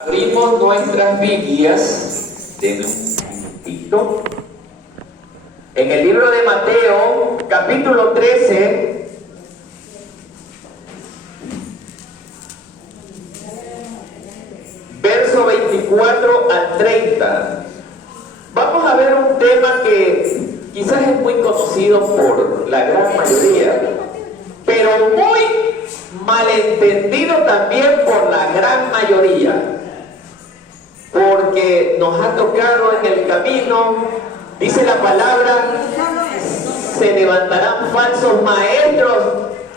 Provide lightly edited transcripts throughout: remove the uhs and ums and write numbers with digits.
Abrimos nuestras Biblias de un minutito en el libro de Mateo, capítulo 13, verso 24 al 30. Vamos a ver un tema que quizás es muy conocido por la gran mayoría, pero muy malentendido también por la gran mayoría. Porque nos ha tocado en el camino, dice la palabra, se levantarán falsos maestros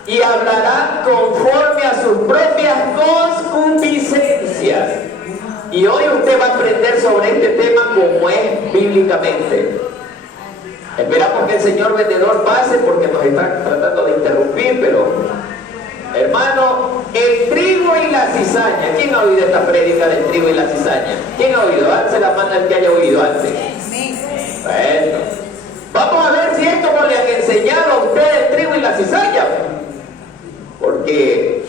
y hablarán conforme a sus propias concupiscencias. Y hoy usted va a aprender sobre este tema como es bíblicamente. Esperamos que el señor vendedor pase porque nos está tratando de interrumpir, pero hermano, el trigo y la cizaña. ¿Quién ha oído esta prédica del trigo y la cizaña? ¿Quién ha oído? Alce la mano el que haya oído antes. Bueno, vamos a ver si es como le han enseñado a usted el trigo y la cizaña. Porque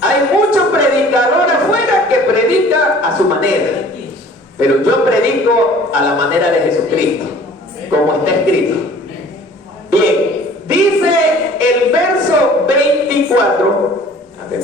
hay muchos predicadores afuera que predican a su manera. Pero yo predico a la manera de Jesucristo, como está escrito. Bien, dice el verso 24. A ver.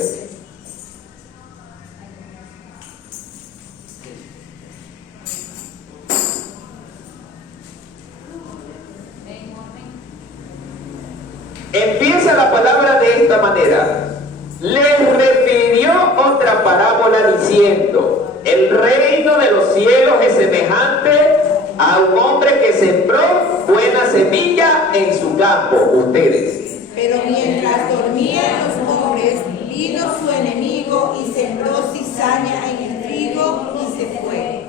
Empieza la palabra de esta manera. Les refirió otra parábola diciendo: el reino de los cielos es semejante a un hombre que sembró buena semilla en su campo. Ustedes. Pero mientras dormían los pobres, vino su enemigo y sembró cizaña en el trigo y se fue.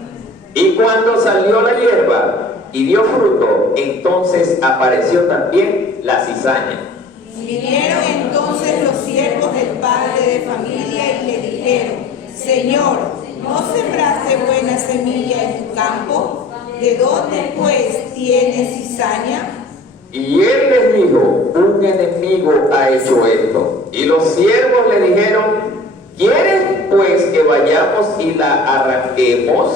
Y cuando salió la hierba y dio fruto, entonces apareció también la cizaña. Vinieron entonces los siervos del padre de familia y le dijeron: Señor, ¿no sembraste buena semilla en tu campo? ¿De dónde pues tienes cizaña? Y él les dijo: un enemigo ha hecho esto. Y los siervos le dijeron: ¿quieres pues que vayamos y la arranquemos?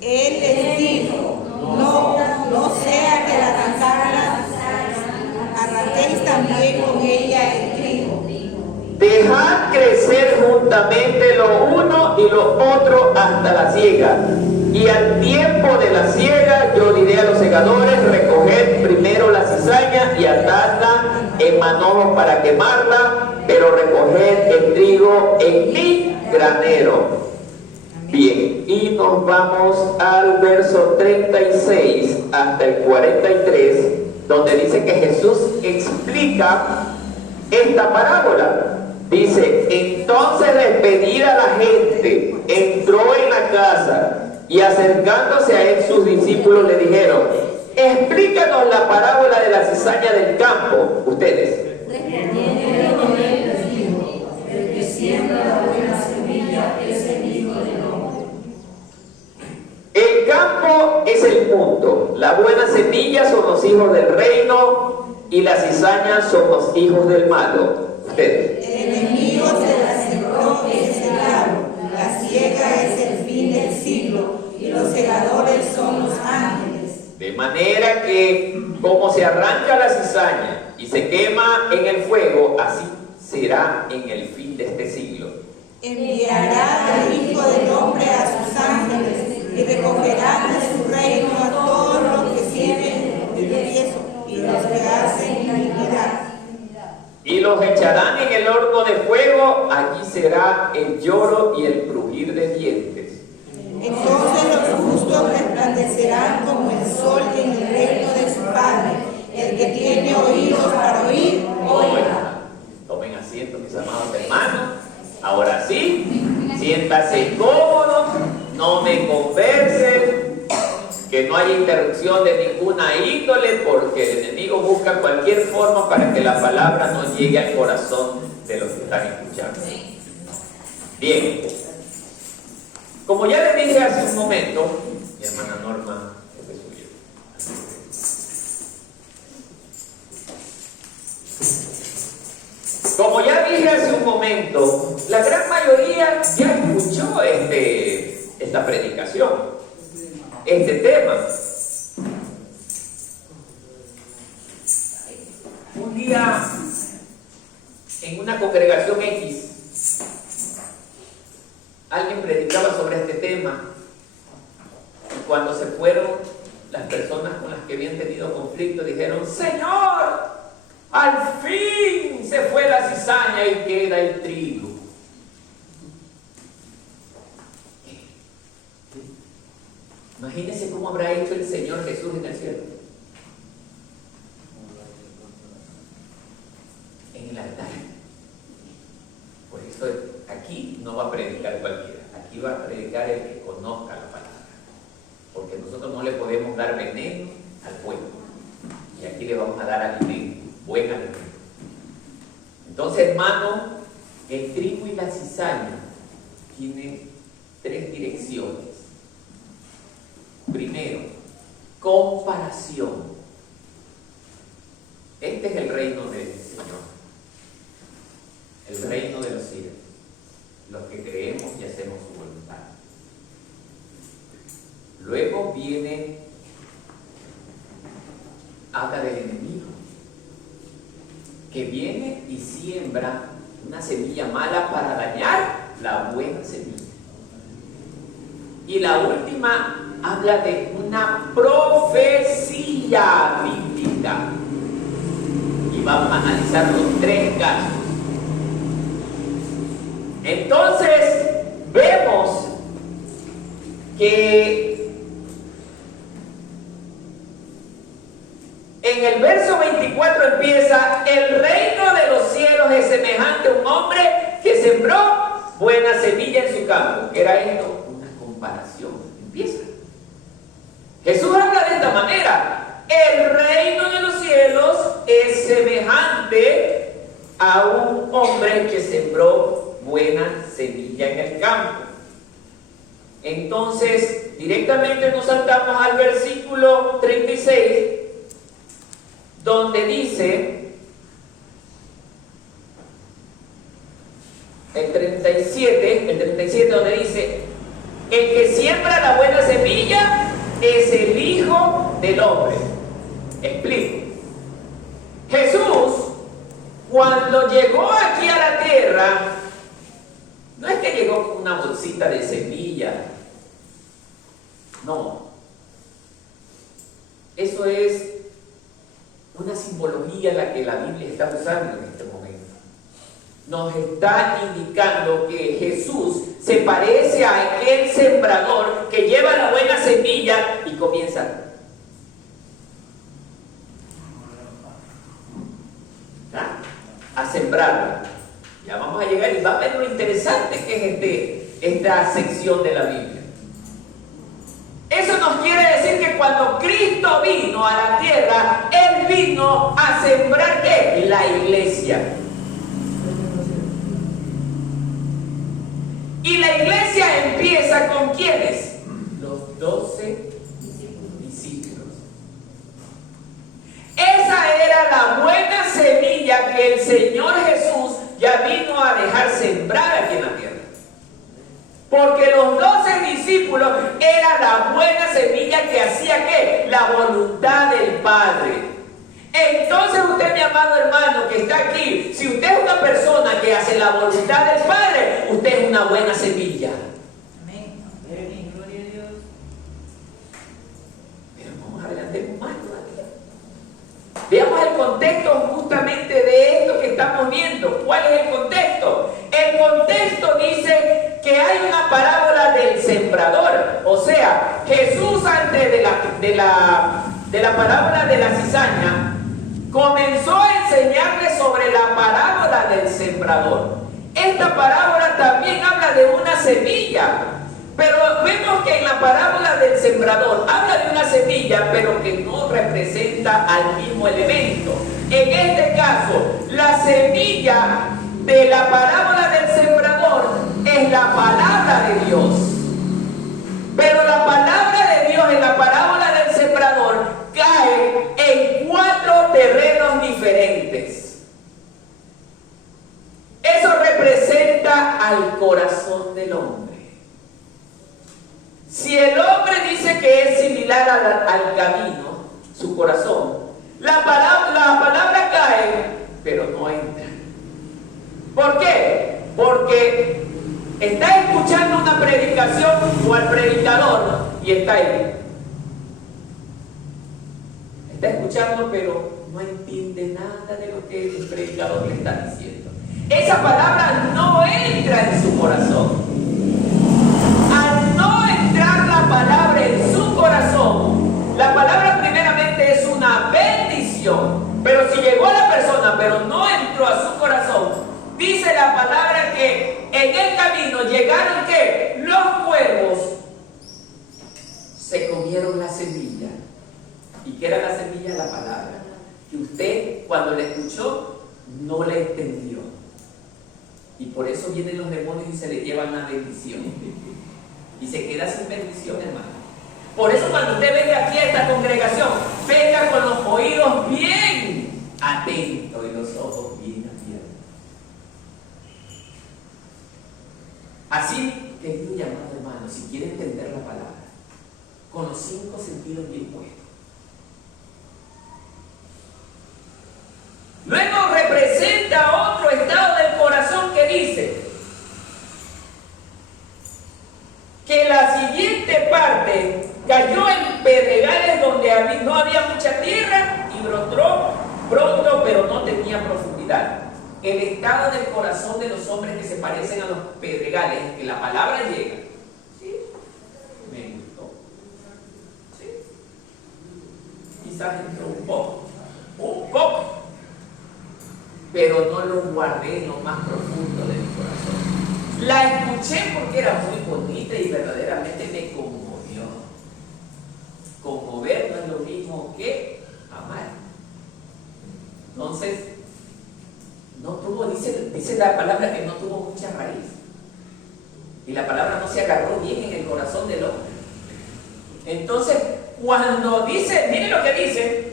Él les dijo: no sea que la arranquéis también con ella el trigo. Dejad crecer juntamente lo uno y lo otro hasta la siega. Y al tiempo de la siega yo diré a los segadores: recoged primero la cizaña y atadla en manojos para quemarla, pero recoged el trigo en mi granero. Bien, y nos vamos al verso 36 hasta el 43, donde dice que Jesús explica esta parábola. Dice: entonces, despedida la gente, entró en la casa, y acercándose a él sus discípulos le dijeron: explícanos la parábola de la cizaña del campo. Ustedes. Respondiendo él les dijo: el que siembra la buena semilla es el Hijo del Hombre. El campo es el mundo, la buena semilla son los hijos del reino y la cizaña son los hijos del malo. Ustedes. El enemigo se la sembró es el diablo, la siega es el fin del siglo y los segadores son los ángeles. De manera que como se arranca la cizaña y se quema en el fuego, así será en el fin de este siglo. Enviará al Hijo del Hombre a sus ángeles y recogerán de su reino a todos los que siguen el tropiezo y los que hacen iniquidad. Y los echarán en el horno de fuego, allí será el lloro y el crujir de dientes. Entonces los justos resplandecerán como el sol en el reino de su Padre. El que tiene oídos para oír, oiga. Tomen asiento, mis amados hermanos. Ahora sí, siéntase cómodos, no me conversen, que no haya interrupción de ninguna índole, porque el enemigo busca cualquier forma para que la palabra no llegue al corazón de los que están escuchando. Bien, como ya les dije hace un momento, mi hermana Norma, este es suyo. Como ya dije hace un momento, la gran mayoría ya escuchó este esta predicación, este tema. Un día, en una congregación X, alguien predicaba sobre este tema, y cuando se fueron las personas con las que habían tenido conflicto, dijeron: Señor, al fin se fue la cizaña y queda el trigo. Imagínense cómo habrá hecho el Señor Jesús en el cielo. En el altar. Por eso aquí no va a predicar cualquiera. Aquí va a predicar el que conozca la palabra. Porque nosotros no le podemos dar veneno al pueblo. Y aquí le vamos a dar alimento, buen alimento. Entonces, hermano, el trigo y la cizaña tienen 3 direcciones. Primero, comparación. Este es el reino del Señor, el reino de los cielos, los que creemos y hacemos su voluntad. Luego viene, habla del enemigo, que viene y siembra una semilla mala para dañar la buena semilla. Y la última habla de una profecía bíblica. Y vamos a analizar los 3 casos. Entonces, vemos que en el verso 24 empieza: el reino de los cielos es semejante a un hombre que sembró buena semilla en su campo. Era esto una comparación. Empieza. Jesús habla de esta manera: el reino de los cielos es semejante a un hombre que sembró buena semilla en el campo. Entonces, directamente nos saltamos al versículo 36, donde dice, el 37 donde dice: el que siembra la buena semilla es el Hijo del Hombre. Explico. Jesús, cuando llegó aquí a la tierra, no es que llegó con una bolsita de semilla. No. Eso es una simbología la que la Biblia está usando en este momento. Nos está indicando que Jesús se parece a aquel sembrador que lleva la buena semilla y comienza a sembrarla. Ya vamos a llegar y va a ver lo interesante que es esta sección de la Biblia. Eso nos quiere decir que cuando Cristo vino a la tierra, Él vino a sembrar ¿qué? La iglesia. Y la iglesia empieza con ¿quiénes? Los 12 discípulos. Esa era la buena semilla que el Señor Jesús ya vino a dejar sembrar aquí en la tierra. Porque los 12 discípulos era la buena semilla que hacía ¿qué? La voluntad del Padre. Entonces usted, mi amado hermano que está aquí, si usted es una persona que hace la voluntad del Padre, usted es una buena semilla. Amén. Gloria a Dios. Pero vamos adelante más todavía. Veamos el contexto justamente de esto que estamos viendo. ¿Cuál es el contexto? El contexto dice que hay una parábola del sembrador. O sea, Jesús antes de la parábola de la cizaña comenzó a enseñarles sobre la parábola del sembrador. Esta parábola también habla de una semilla, pero vemos que en la parábola del sembrador habla de una semilla, pero que no representa al mismo elemento. En este caso, la semilla de la parábola del sembrador es la palabra de Dios. Pero la palabra de Dios en la parábola del sembrador cae en 4 terrenos diferentes. Eso representa al corazón del hombre. Si el hombre dice que es similar al camino, su corazón, la palabra cae, pero no entra. ¿Por qué? Porque está escuchando una predicación o al predicador y está ahí. Está escuchando, pero no entiende nada de lo que el predicador le está diciendo. Esa palabra no entra en su corazón. Al no entrar la palabra en su corazón, la palabra primeramente es una bendición. Pero si llegó a la persona, pero no entró a su corazón, dice la palabra que en el camino llegaron que los cuervos se comieron la semilla. ¿Y qué era la semilla? La palabra. Que usted cuando la escuchó no la entendió. Y por eso vienen los demonios y se le llevan la bendición. Y se queda sin bendición, hermano. Por eso cuando usted venga aquí a esta congregación, venga con los oídos bien atentos y los ojos bien abiertos. Así, querido y amado hermano, si quiere entender la palabra, con los 5 sentidos bien puestos. Luego representa otro estado del corazón que dice que la siguiente parte cayó en pedregales donde no había mucha tierra y brotó pronto, pero no tenía profundidad. El estado del corazón de los hombres que se parecen a los pedregales, que la palabra llega. ¿Sí? Me gustó. ¿Sí? Quizás entró un poco. Pero no lo guardé en lo más profundo de mi corazón. La escuché porque era muy bonita y verdaderamente me conmovió. Conmover no es lo mismo que amar. Entonces, no tuvo, dice la palabra que no tuvo mucha raíz. Y la palabra no se agarró bien en el corazón del hombre. Entonces, cuando dice, miren lo que dice,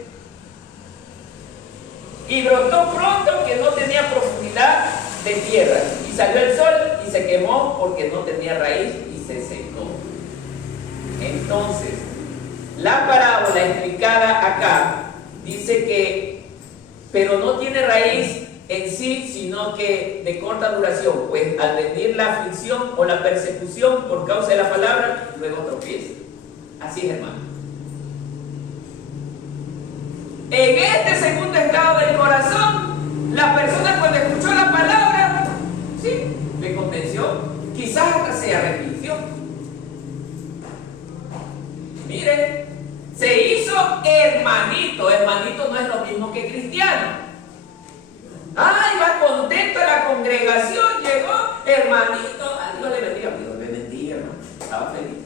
y brotó pronto que no tenía profundidad de tierra, y salió el sol y se quemó porque no tenía raíz y se secó. Entonces, la parábola explicada acá dice que, pero no tiene raíz en sí, sino que de corta duración, pues al venir la aflicción o la persecución por causa de la palabra, luego tropieza. Así es, hermano. En este segundo estado del corazón, la persona cuando escuchó la palabra, sí, le convenció, quizás hasta se arrepintió. Miren, se hizo hermanito. Hermanito no es lo mismo que cristiano. Ah, iba contento a la congregación, llegó hermanito. Ah, Dios le bendiga, hermano. Estaba feliz.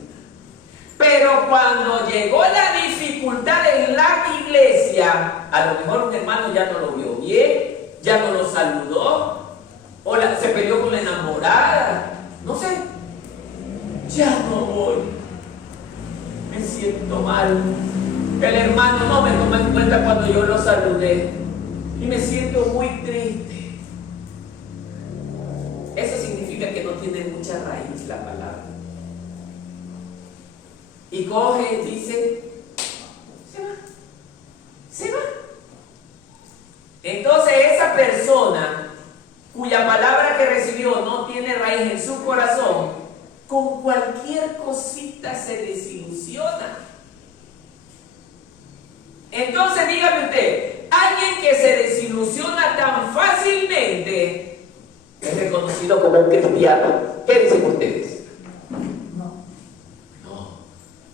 Pero cuando llegó la dificultad en la iglesia, a lo mejor un hermano ya no lo vio bien, ya no lo saludó, o se peleó con la enamorada, no sé, ya no voy, me siento mal. El hermano no me tomó en cuenta cuando yo lo saludé y me siento muy triste. Eso significa que no tiene mucha raíz la palabra. Y coge, dice, se va. Entonces esa persona cuya palabra que recibió no tiene raíz en su corazón, con cualquier cosita se desilusiona. Entonces dígame usted, alguien que se desilusiona tan fácilmente es reconocido como un cristiano. ¿Qué dicen ustedes?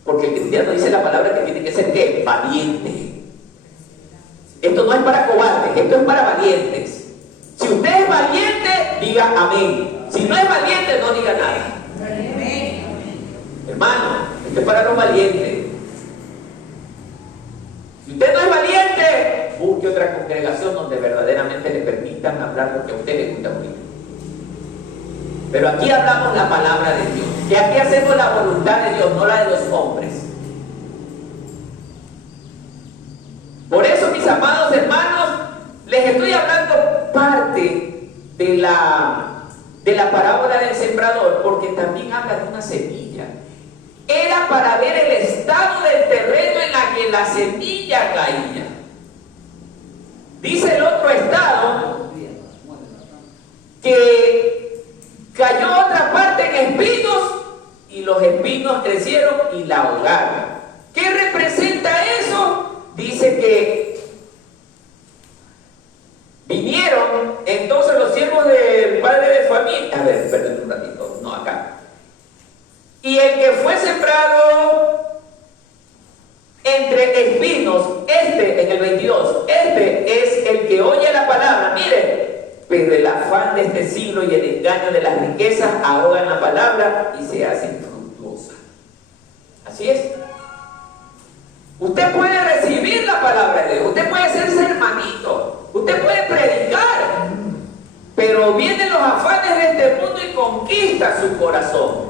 Porque el cristiano dice la palabra que tiene que ser ¿qué? Valiente. Esto no es para cobardes, esto es para valientes. Si usted es valiente, diga amén. Si no es valiente, no diga nada. Amén. Hermano, esto es para los valientes. Si usted no es valiente, busque otra congregación donde verdaderamente le permitan hablar lo que a usted le gusta oír. Pero aquí hablamos la palabra de Dios. Y aquí hacemos la voluntad de Dios, no la de los hombres. Por eso, mis amados hermanos, les estoy hablando parte de la parábola del sembrador, porque también habla de una semilla. Era para ver el estado del terreno en la que la semilla caía. Dice el otro estado que cayó otra parte en espinos y los espinos crecieron y la ahogaron. ¿Qué representa eso? Dice que vinieron entonces los siervos del padre de familia. A ver, perdón un ratito, no acá. Y el que fue sembrado entre espinos, en el 22, es el que oye la palabra. Miren, pero el afán de este siglo y el engaño de las riquezas ahogan la palabra y se hace infructuosa. Así es. Usted puede recibir la palabra de Dios, usted puede ser hermanito, usted puede predicar, pero vienen los afanes de este mundo y conquista su corazón.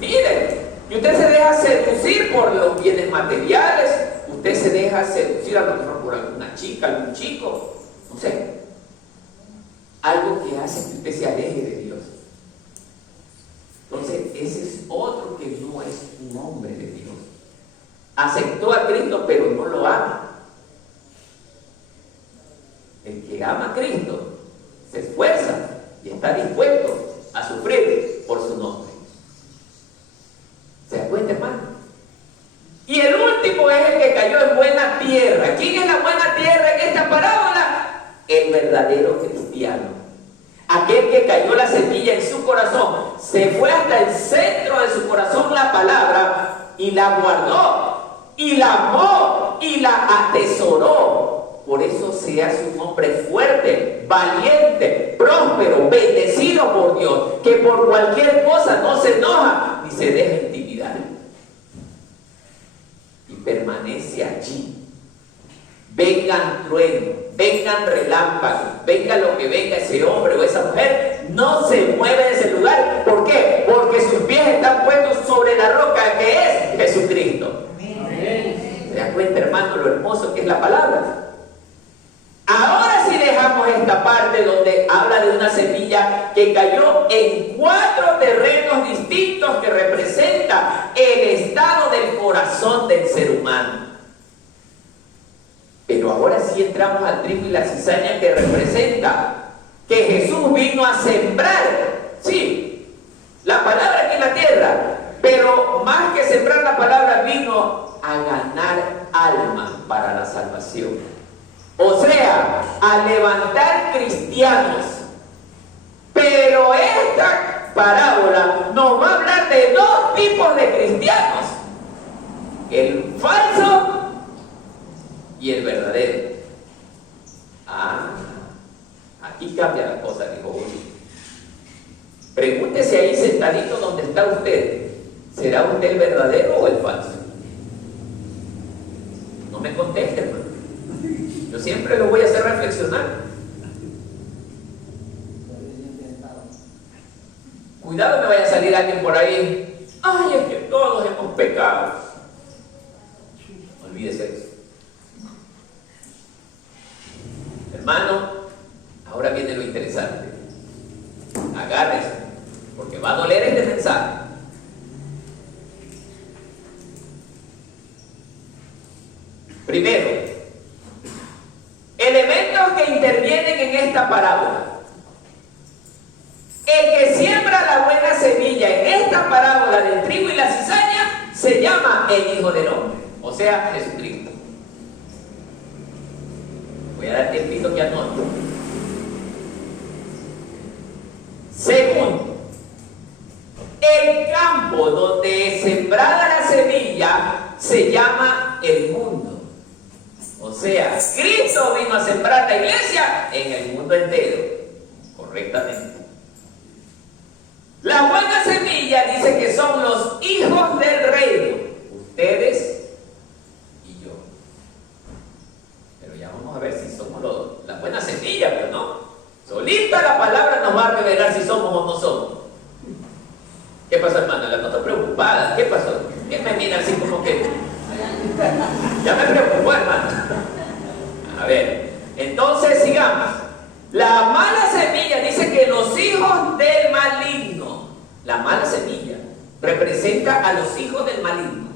Miren, y usted se deja seducir por los bienes materiales, usted se deja seducir a lo mejor por alguna chica, algún chico, no sé, algo que hace que usted se aleje de Dios. Entonces, ese es otro que no es un hombre de Dios. Aceptó a Cristo, pero no lo ama. El que ama a Cristo se esfuerza y está dispuesto a sufrir por su nombre. ¿Se da cuenta, hermano? Y el último es el que cayó en buena tierra. ¿Quién es la buena tierra en esta parábola? El verdadero cristiano. Aquel que cayó la semilla en su corazón, se fue hasta el centro de su corazón la palabra y la guardó, y la amó, y la atesoró. Por eso se hace un hombre fuerte, valiente, próspero, bendecido por Dios, que por cualquier cosa no se enoja ni se deja intimidar. Y permanece allí. Vengan truenos, vengan relámpagos, venga lo que venga, ese hombre o esa mujer no se mueve de ese lugar. ¿Por qué? Porque sus pies están puestos sobre la roca que es Jesucristo. ¿Se da cuenta, hermano, lo hermoso que es la palabra? Ahora sí dejamos esta parte donde habla de una semilla que cayó en 4 terrenos distintos que representa el estado del corazón del ser humano. Pero ahora sí entramos al trigo y la cizaña, que representa que Jesús vino a sembrar, sí, la palabra aquí en la tierra, pero más que sembrar la palabra, vino a ganar almas para la salvación. O sea, a levantar cristianos. Pero esta parábola nos va a hablar de 2 tipos de cristianos: el falso y el verdadero. Aquí cambia la cosa, dijo uno. Pregúntese ahí sentadito donde está usted: ¿será usted el verdadero o el falso? No me conteste, hermano. Yo siempre lo voy a hacer reflexionar. Cuidado, me vaya a salir alguien por ahí: ay, es que todos hemos pecado. Olvídese de eso. Hermano, ahora viene lo interesante. Agárrese, porque va a doler este mensaje. Primero, elementos que intervienen en esta parábola. El que siembra la buena semilla en esta parábola del trigo y la cizaña se llama el Hijo del Hombre, o sea, Jesucristo. Voy a dar tiempito que anoto. Segundo, el campo donde es sembrada la semilla se llama el mundo. O sea, Cristo vino a sembrar la iglesia en el mundo entero, correctamente. La buena semilla dice que son los hijos del reino, ustedes y yo. Pero ya vamos a ver si somos la buena semilla, pues no. Solita la palabra nos va a revelar si somos o no somos. ¿Qué pasó, hermana? La noto preocupada. ¿Qué pasó? ¿Qué me mira así como que? Ya me preocupó, hermano. A ver, entonces sigamos. La mala semilla dice que los hijos del maligno, la mala semilla, representa a los hijos del maligno.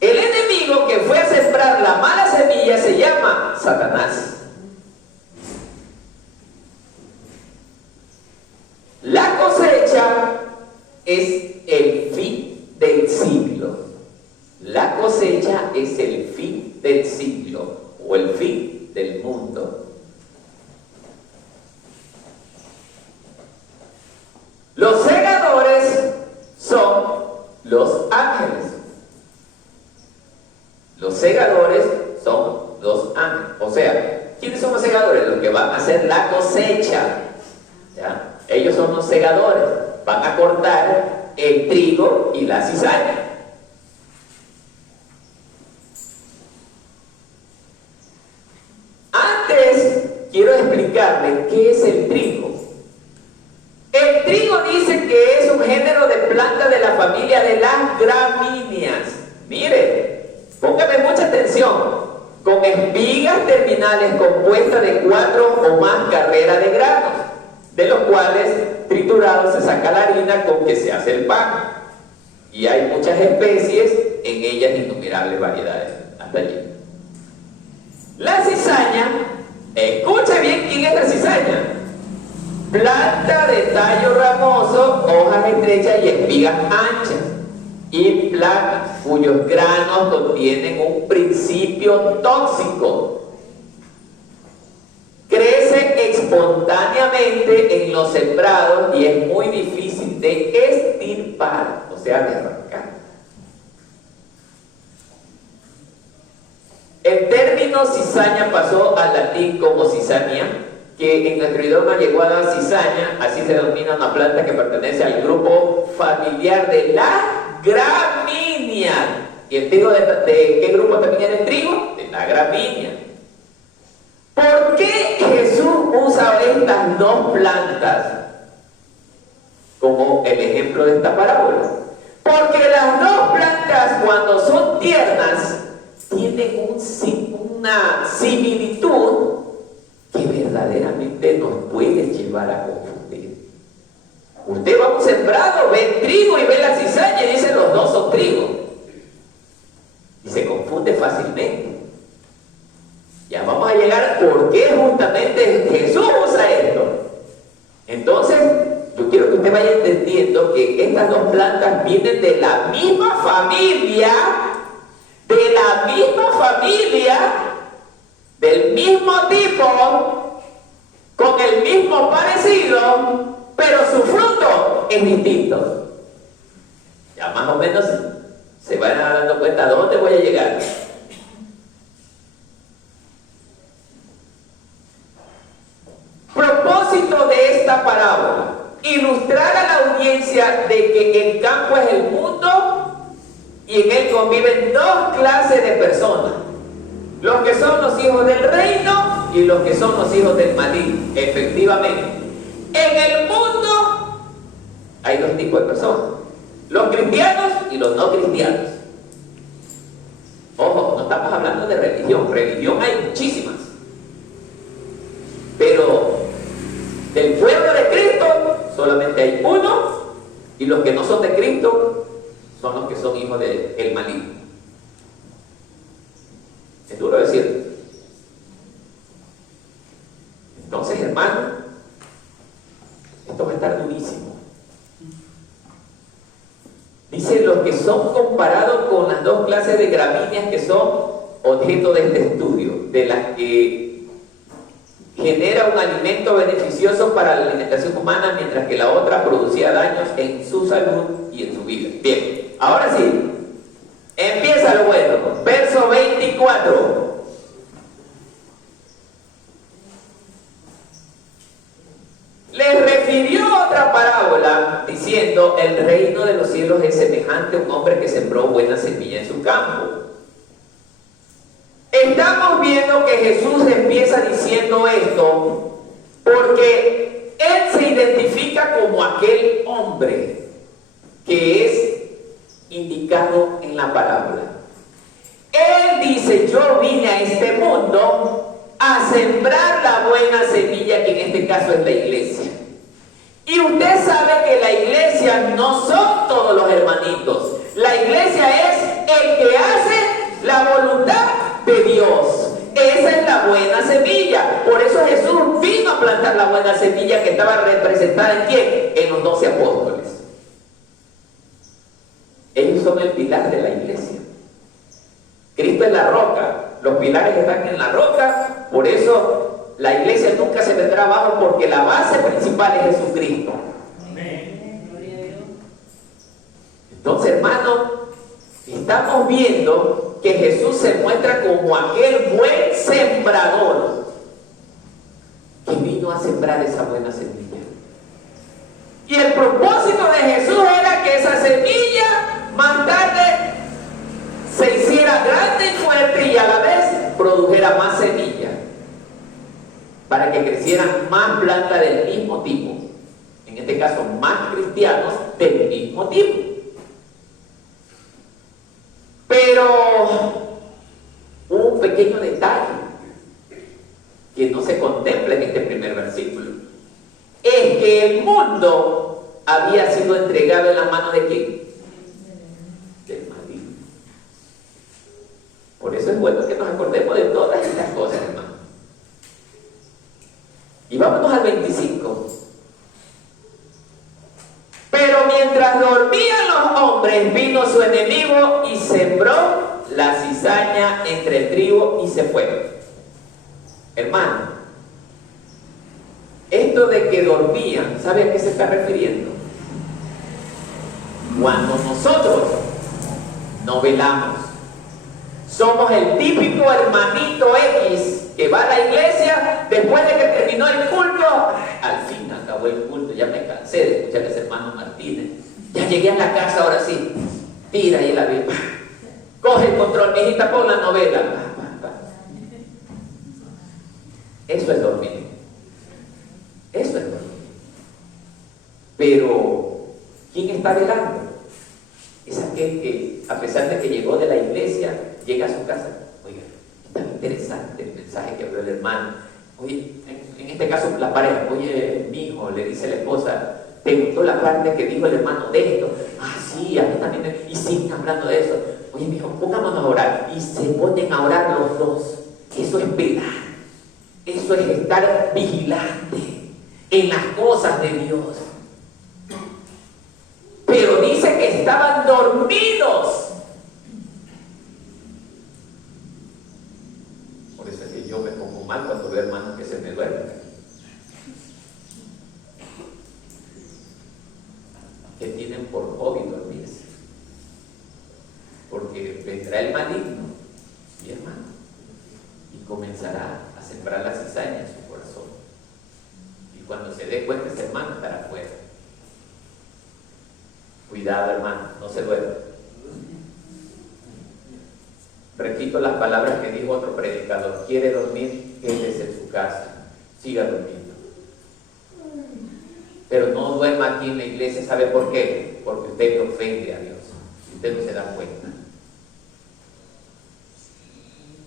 El enemigo que fue a sembrar la mala semilla se llama Satanás. La cosecha es el fin del siglo. La cosecha es el fin del siglo o el fin del mundo. Los segadores son los ángeles. Los segadores son los ángeles. O sea, ¿quiénes son los segadores? Los que van a hacer la cosecha. ¿Ya? Ellos son los segadores. Van a cortar el trigo y la cizaña. Antes quiero explicarles qué es el trigo. El trigo dice que es un género de planta de la familia de las gramíneas. Mire, póngame mucha atención. Con espigas terminales compuestas de 4 o más carreras de granos, de los cuales triturados se saca la harina con que se hace el pan. Y hay muchas especies, en ellas innumerables variedades. Hasta allí. La cizaña, escuche bien quién es la cizaña. Planta de tallo ramoso, hojas estrechas y espigas anchas. Y planta cuyos granos contienen un principio tóxico. Crece espontáneamente en los sembrados y es muy difícil de extirpar, o sea, de arrancar. El término cizaña pasó al latín como cizania, que en nuestro idioma llegó a dar cizaña, así se denomina una planta que pertenece al grupo familiar de la gramínea. ¿Y el trigo de qué grupo también era el trigo? De la gramínea. ¿Por qué Jesús usa estas dos plantas como el ejemplo de esta parábola? Porque las dos plantas, cuando son tiernas, tienen una similitud que verdaderamente nos puede llevar a confundir. Usted va a un sembrado, ve el trigo y ve la cizaña y dice los dos son trigo. Y se confunde fácilmente. Ya vamos a llegar por qué justamente Jesús usa esto. Entonces, yo quiero que usted vaya entendiendo que estas dos plantas vienen de la misma familia, del mismo tipo, con el mismo parecido, pero su fruto es distinto. Ya más o menos se van dando cuenta a dónde voy a llegar. Propósito de esta parábola: ilustrar a la audiencia de que el campo es el mundo y en él conviven dos clases de personas: los que son los hijos del reino y los que son los hijos del maligno. Efectivamente, en el mundo hay dos tipos de personas: los cristianos y los no cristianos. Ojo, no estamos hablando de religión. Religión hay muchísimas, pero del pueblo de Cristo solamente hay uno, y los que no son de Cristo son los que son hijos del maligno. Es duro decirlo. Entonces, hermano, esto va a estar durísimo. Dice: los que son comparados con las dos clases de gramíneas que son objeto de este estudio, de las que genera un alimento beneficioso para la alimentación humana, mientras que la otra producía daños en su salud y en su vida. Bien, ahora sí, empieza lo bueno. Verso 24. Les refirió otra parábola diciendo: el reino de los cielos es semejante a un hombre que sembró buena semilla en su campo. Estamos viendo que Jesús empieza diciendo esto porque Él se identifica como aquel hombre que es indicado en la parábola. Él dice: yo vine a este mundo a sembrar la buena semilla, que en este caso es la iglesia. Y usted sabe que la iglesia no son todos los hermanitos. La iglesia es el que hace la voluntad de Dios. Esa es la buena semilla. Por eso Jesús vino a plantar la buena semilla que estaba representada ¿en quién? En los 12 apóstoles. Ellos son el pilar de la iglesia. Cristo es la roca. Los pilares están en la roca. Por eso la iglesia nunca se vendrá abajo, porque la base principal es Jesucristo. Entonces, hermano, estamos viendo que Jesús se muestra como aquel buen sembrador que vino a sembrar esa buena semilla. Y el propósito de Jesús era que esa semilla más tarde se hiciera grande y fuerte y a la vez produjera más semilla, para que crecieran más plantas del mismo tipo, en este caso más cristianos del mismo tipo. Pero un pequeño detalle que no se contempla en este primer versículo es que el mundo había sido entregado en las manos de ¿quién? Del maligno. Por eso es bueno que nos acordemos de todas estas cosas, hermano. Y vámonos al 25. Pero mientras dormían los hombres, vino su enemigo y sembró la cizaña entre el trigo y se fue. Hermano, esto de que dormían, ¿sabe a qué se está refiriendo? Cuando nosotros no velamos, somos el típico hermanito X que va a la iglesia después de que terminó el culto. Al fin acabó el culto, ya me cansé de escuchar a ese hermano Martínez. Ya llegué a la casa, ahora sí. Tira ahí la Biblia. Coge el control, mijita, pon la novela. Eso es dormir. Eso es dormir. Pero, ¿quién está velando? Es aquel que, a pesar de que llegó de la iglesia, llega a su casa. Oiga, está interesante el mensaje que habló el hermano. Oye, en este caso la pareja. Oye, mi hijo, le dice la esposa, ¿te gustó la parte que dijo el hermano de esto? Ah, sí, a mí también. Y siguen hablando de eso. Oye, mi hijo, pongámonos a orar. Y se ponen a orar los dos. Eso es velar. Eso es estar vigilante en las cosas de Dios. Pero dice que estaban dormidos. Por eso es que yo me pongo mal cuando veo hermanos que se me duermen, que tienen por hobby dormirse, porque vendrá el maligno, mi hermano, y comenzará a sembrar la cizaña en su corazón, y cuando se dé cuenta ese hermano estará afuera. Cuidado, hermano, no se duerma. Repito las palabras que dijo otro predicador: quiere dormir, quédese en su casa, siga durmiendo, pero no duerma aquí en la iglesia. ¿Sabe por qué? Porque usted le ofende a Dios y usted no se da cuenta.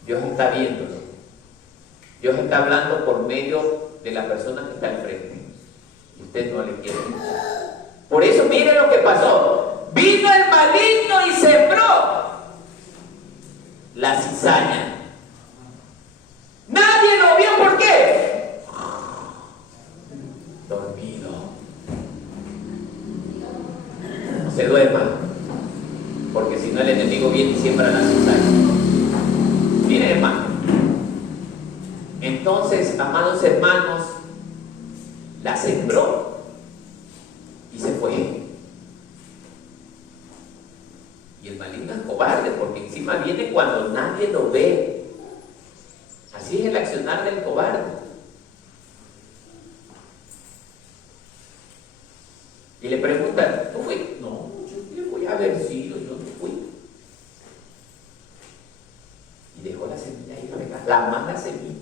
Dios está viéndolo. Dios está hablando por medio de la persona que está enfrente y usted no le quiere escuchar. Por eso mire lo que pasó. Vino el maligno y sembró la cizaña. Nadie lo vio. ¿Por qué? Dormido. No se duerma, porque si no el enemigo viene y siembra la cizaña. Miren, hermano. Entonces, amados hermanos, la sembró y se fue. Y el maligno es cobarde, porque encima viene cuando nadie lo ve. Así es el accionar del cobarde. Y le preguntan, ¿tú fuiste? No, yo le voy a haber sido, yo no fui. Y dejó la semilla ahí, la mala semilla.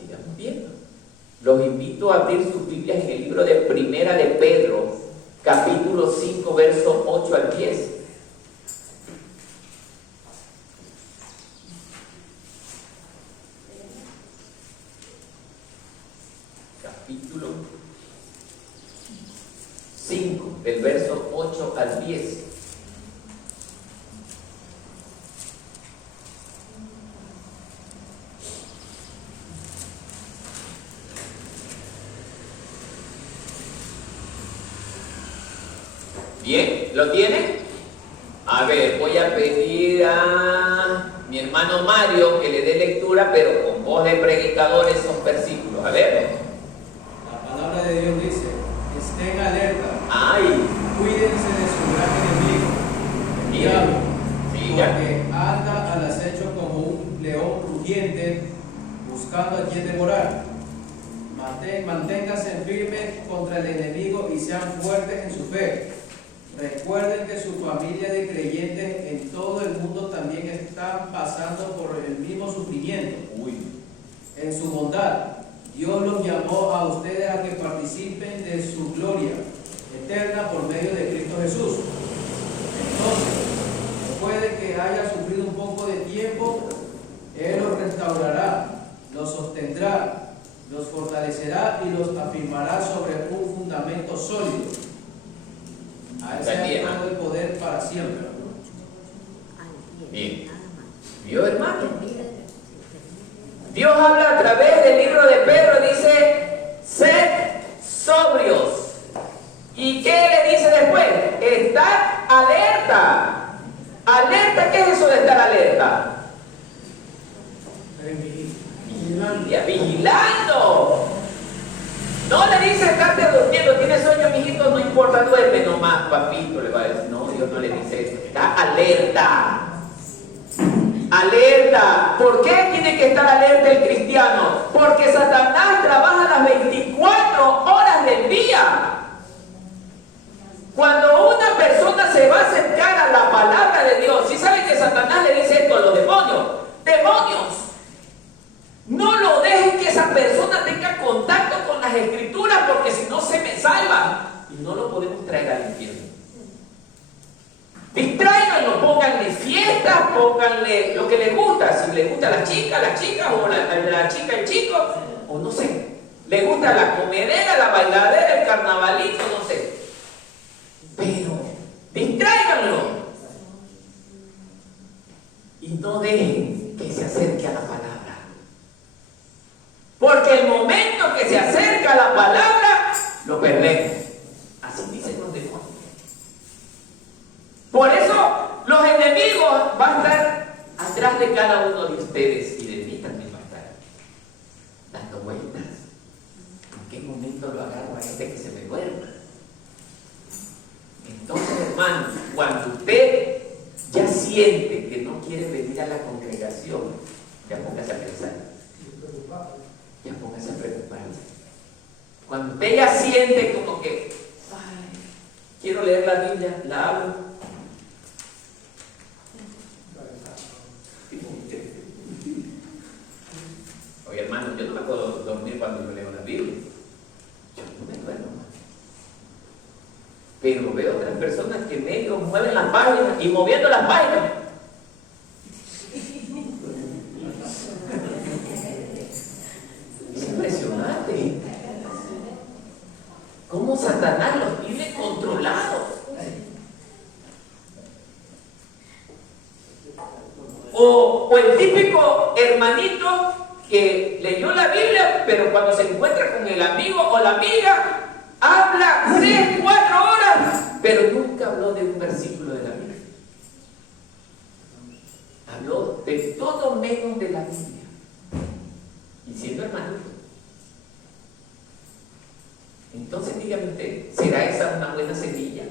Sigamos viendo. Los invito a abrir sus Biblias en el libro de Primera de Pedro, capítulo 5, versos 8 al 10. capítulo 5, del verso 8 al 10. Bien, ¿lo tienen? A ver, voy a pedir a mi hermano Mario que le dé lectura, pero con voz de predicador esos versículos. A ver. La palabra de Dios dice: estén alerta, ¡Ay! cuídense de su gran enemigo, el Bien. diablo, Siga. porque anda al acecho como un león rugiente, buscando a quien devorar. Manténganse firmes contra el enemigo y sean fuertes en su fe. Recuerden que su familia de creyentes en todo el mundo también están pasando por el mismo sufrimiento. En su bondad, Dios los llamó a ustedes a que participen de su gloria eterna por medio de Cristo Jesús. Entonces, después de que haya sufrido un poco de tiempo, Él los restaurará, los sostendrá, los fortalecerá y los afirmará sobre un fundamento sólido. A Él sea todo el poder para siempre. Bien. ¿Vio, hermano? Dios habla a través del libro de Pedro, dice: sed sobrios. ¿Y qué le dice después? Estar alerta. ¿Alerta? ¿Qué es eso de estar alerta? Vigilando. No le dice estarte durmiendo, tienes sueño, mijito, no importa, duerme nomás, papito, le va a decir. No, Dios no le dice eso, está alerta. Alerta. ¿Por qué tiene que estar alerta el cristiano? Porque Satanás trabaja las 24 horas del día. Cuando una persona se va a acercar a la palabra de Dios, si saben que Satanás le dice esto a los demonios: demonios, no lo dejen que esa persona tenga contacto con las escrituras, porque si no se me salva. Y no lo podemos traer al infierno. Distráiganlo, pónganle fiestas, pónganle lo que les gusta. Si les gusta las chicas, o la chica, el chico, o no sé. Les gusta la comedera, la bailadera, el carnavalito, no sé. Pero distráiganlo. Y no dejen que se acerque a la palabra. Porque el momento que se acerca a la palabra, lo perdemos. Así dicen los demonios. Por eso los enemigos van a estar atrás de cada uno de ustedes, y de mí también va a estar dando vueltas. ¿En qué momento lo agarro a este que se me duerma? Entonces, hermano, cuando usted ya siente que no quiere venir a la congregación, ya póngase a pensar. Ya póngase a preocuparse. Cuando usted ya siente como que, ay, quiero leer la Biblia, la abro. Oye, hermano, yo no me puedo dormir cuando yo leo la Biblia. Yo no me duermo. Pero veo otras personas que medio mueven las páginas, y moviendo las páginas. Es impresionante cómo Satanás los tiene controlados. O el típico hermanito que leyó la Biblia, pero cuando se encuentra con el amigo o la amiga, habla 3, 4 horas, pero nunca habló de un versículo de la Biblia. Habló de todo menos de la Biblia. Y siendo hermanito. Entonces dígame usted, ¿será esa una buena semilla?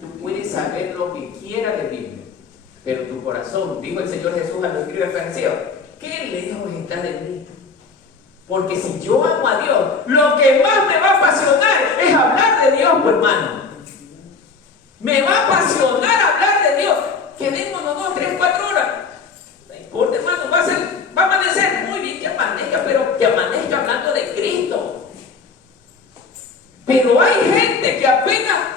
Tú puedes saber lo que quiera de Biblia, pero tu corazón, dijo el Señor Jesús al escribir al fariseo, ¿qué lejos está de mí? Porque si yo amo a Dios, lo que más me va a apasionar es hablar de Dios, pues, hermano. Me va a apasionar hablar de Dios. Quedémonos 2, 3, 4 horas. No importa, hermano, va a amanecer. Muy bien que amanezca, pero que amanezca hablando de Cristo. Pero hay gente que apenas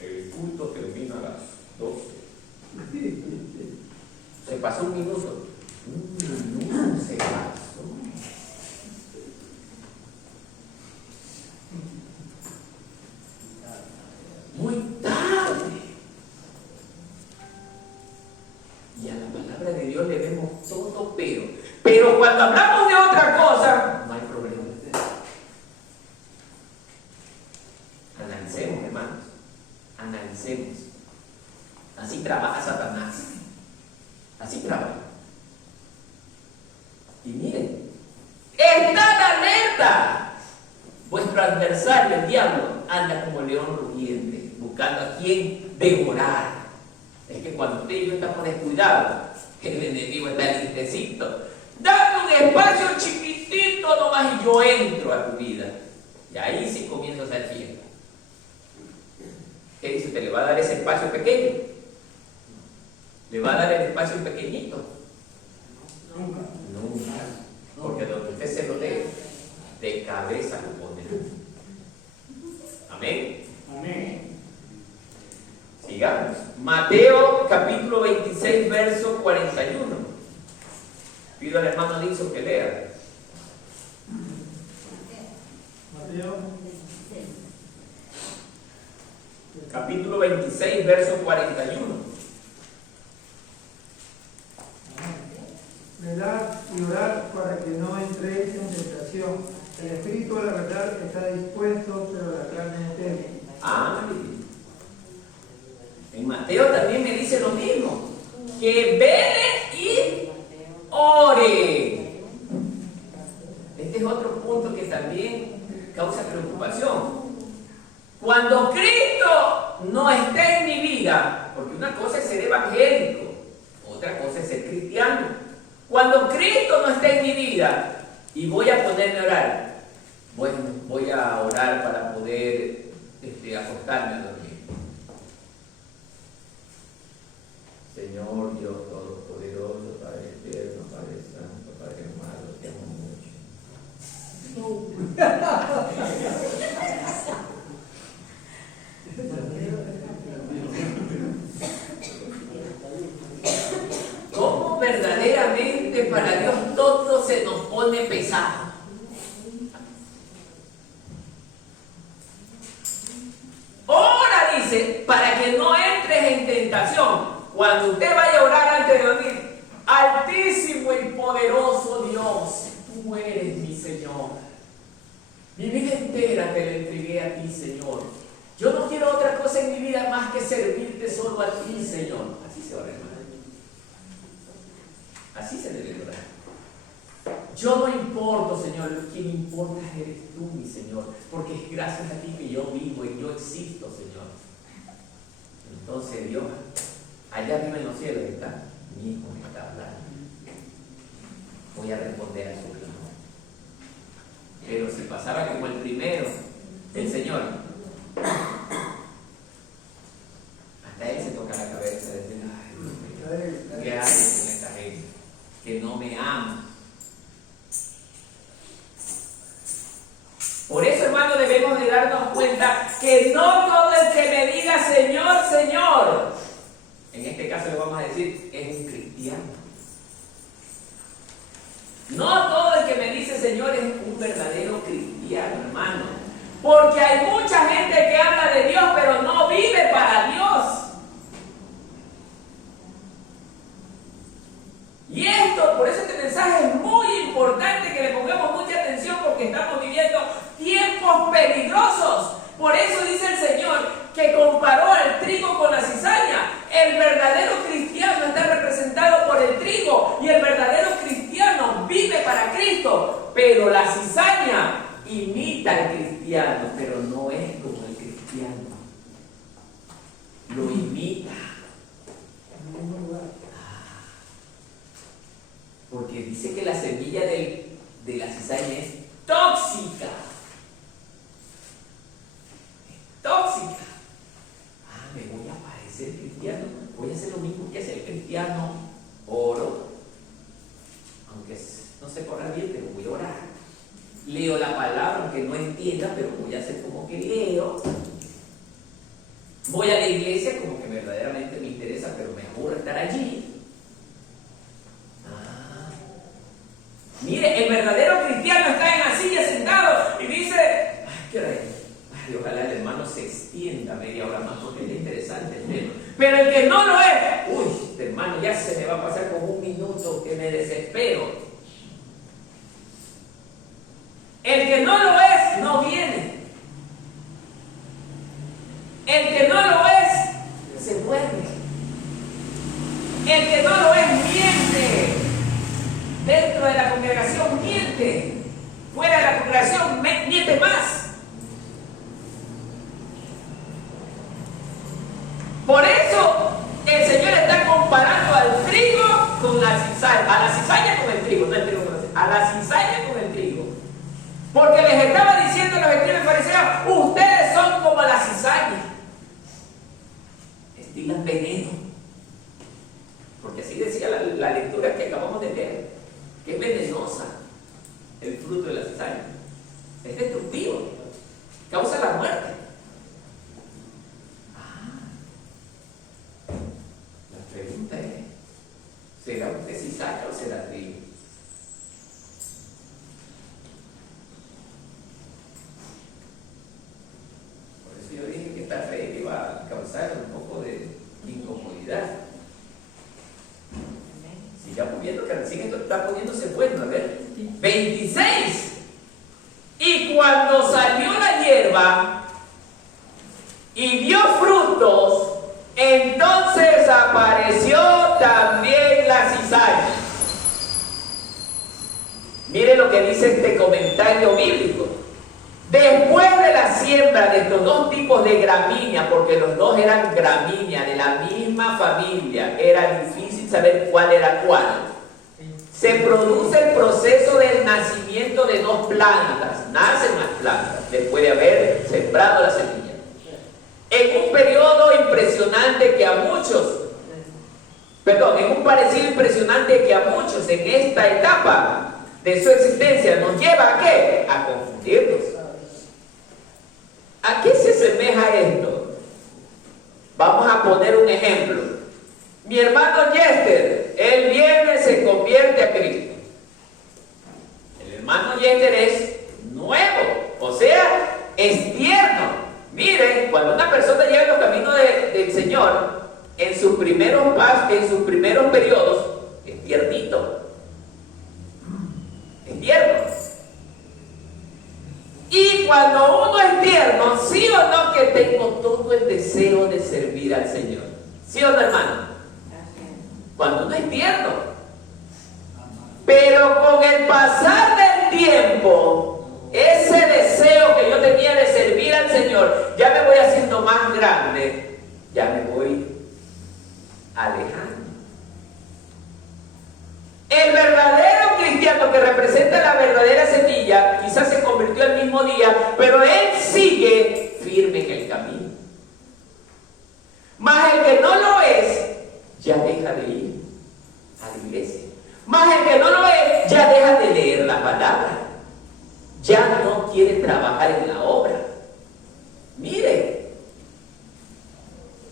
el culto termina a las 12. Se pasó un minuto. tenemos todo pero cuando hablamos de otra cosa, no hay problema. Analicemos, hermanos, analicemos. Así trabaja Satanás, así trabaja. Y miren, ¡estad alerta! Vuestro adversario, el diablo, anda como león rugiente, buscando a quien devorar. Es que cuando usted y yo estamos descuidados, el enemigo está listecito, dame un espacio chiquitito nomás y yo entro a tu vida. Y ahí sí comienza a hacer fiesta. ¿Qué dice usted? ¿Le va a dar ese espacio pequeño? ¿Le va a dar el espacio pequeñito? Nunca. Nunca. Porque donde usted se lo dé, de cabeza lo pondrá. Amén. Amén. Sigamos. Mateo capítulo 26, verso 41. Pido al hermano Nilsson que lea. Mateo. Capítulo 26, verso 41. Velad y orad para que no entréis en tentación. El espíritu de la verdad está dispuesto, pero la carne es débil. Amén. En Mateo también me dice lo mismo, que vele y ore. Este es otro punto que también causa preocupación. Cuando Cristo no esté en mi vida, porque una cosa es ser evangélico, otra cosa es ser cristiano. Cuando Cristo no esté en mi vida y voy a ponerme a orar, voy a orar para poder acostarme a dormir. Señor Dios Todopoderoso, Padre Eterno, Padre Santo, Padre Amado, te amo mucho. ¿Cómo verdaderamente para Dios todo se nos pone pesado? Ora, dice, para que no entres en tentación. Cuando usted vaya a orar antes de dormir, altísimo y poderoso Dios, tú eres mi Señor. Mi vida entera te la entregué a ti, Señor. Yo no quiero otra cosa en mi vida más que servirte solo a ti, Señor. Así se ora, hermano. Así se debe orar. Yo no importo, Señor, quien importa eres tú, mi Señor, porque es gracias a ti que yo vivo y yo existo, Señor. Entonces, Dios, allá arriba en los cielos está, mi hijo me está hablando. Voy a responder a su clamor. Pero si pasara como el primero, el Señor, hasta él se toca la cabeza y dice, ay, ¿qué haces con esta gente que no me ama? Por eso, hermano, debemos de darnos cuenta que no todo el que me diga Señor, Señor, en este caso le vamos a decir, es un cristiano. No todo el que me dice Señor es un verdadero cristiano, hermano. Porque hay mucha gente que habla de Dios, pero no vive para Dios. Y esto, por eso este mensaje es muy importante que le pongamos mucha atención, porque estamos viviendo tiempos peligrosos. Por eso dice el Señor que comparó al trigo con la cizaña. El verdadero cristiano está representado por el trigo y el verdadero cristiano vive para Cristo. Pero la cizaña imita al cristiano, pero no es como el cristiano. Lo imita. Porque dice que la semilla de la cizaña es tóxica. Es tóxica. Me voy a parecer cristiano. Voy a hacer lo mismo que hace el cristiano. Oro. Aunque no sé orar bien, pero voy a orar. Leo la palabra, aunque no entienda, pero voy a hacer como que leo. Voy a la iglesia como que verdaderamente me interesa, pero me aburro estar allí. Mire, el verdadero cristiano está en la silla sentado y dice, ¿qué hora es? Ay, ojalá el hermano se extienda media hora más porque es interesante el tema. Pero el que no lo es, uy, este hermano hermano, ya se me va a pasar como un minuto que me desespero. El que no lo es, no viene. El que no lo es, se duerme. El que no lo es, miente. Dentro de la congregación miente. Fuera de la congregación miente más. Por eso el Señor está comparando al trigo con la cizaña. A la cizaña con el trigo, no el trigo con la cizaña. A la cizaña con el trigo. Porque les estaba diciendo a los escribas y fariseos, ustedes son como la cizaña. Estilan veneno. Porque así decía la lectura que acabamos de leer, que es venenosa el fruto de la cizaña. Es destructivo. Causa la muerte. La pregunta es, ¿será usted cizaña o será trigo? Por eso yo dije que esta fe iba a causar un poco de incomodidad. Sigamos viendo que recién esto está poniéndose bueno. A ver, 26. Y cuando salió la hierba y dio frutos, entonces apareció también la cizaña. Mire lo que dice este comentario bíblico. Después de la siembra de estos dos tipos de gramínea, porque los dos eran gramínea de la misma familia, era difícil saber cuál era cuál, se produce el proceso del nacimiento de dos plantas. Nacen las plantas después de haber sembrado la semilla. En un periodo impresionante que a muchos, en un parecido impresionante que a muchos en esta etapa de su existencia nos lleva ¿a qué? A confundirnos. ¿A qué se asemeja esto? Vamos a poner un ejemplo. Mi hermano Yester, el viernes se convierte a Cristo. El hermano Yester es nuevo, o sea, es tierno. Miren, cuando una persona llega en los caminos del Señor, en sus primeros pasos, en sus primeros periodos, es tiernito. Es tierno. Y cuando uno es tierno, sí o no que tengo todo el deseo de servir al Señor. ¿Sí o no, hermano? Cuando uno es tierno. Pero con el pasar del tiempo, ese deseo que yo tenía de servir al Señor, ya me voy haciendo más grande, ya me voy alejando. El verdadero cristiano que representa la verdadera semilla, quizás se convirtió el mismo día, pero él sigue firme en el camino. Mas el que no lo es, ya deja de ir a la iglesia. Mas el que no lo es, ya deja de leer la palabra. Ya no quiere trabajar en la obra. Mire,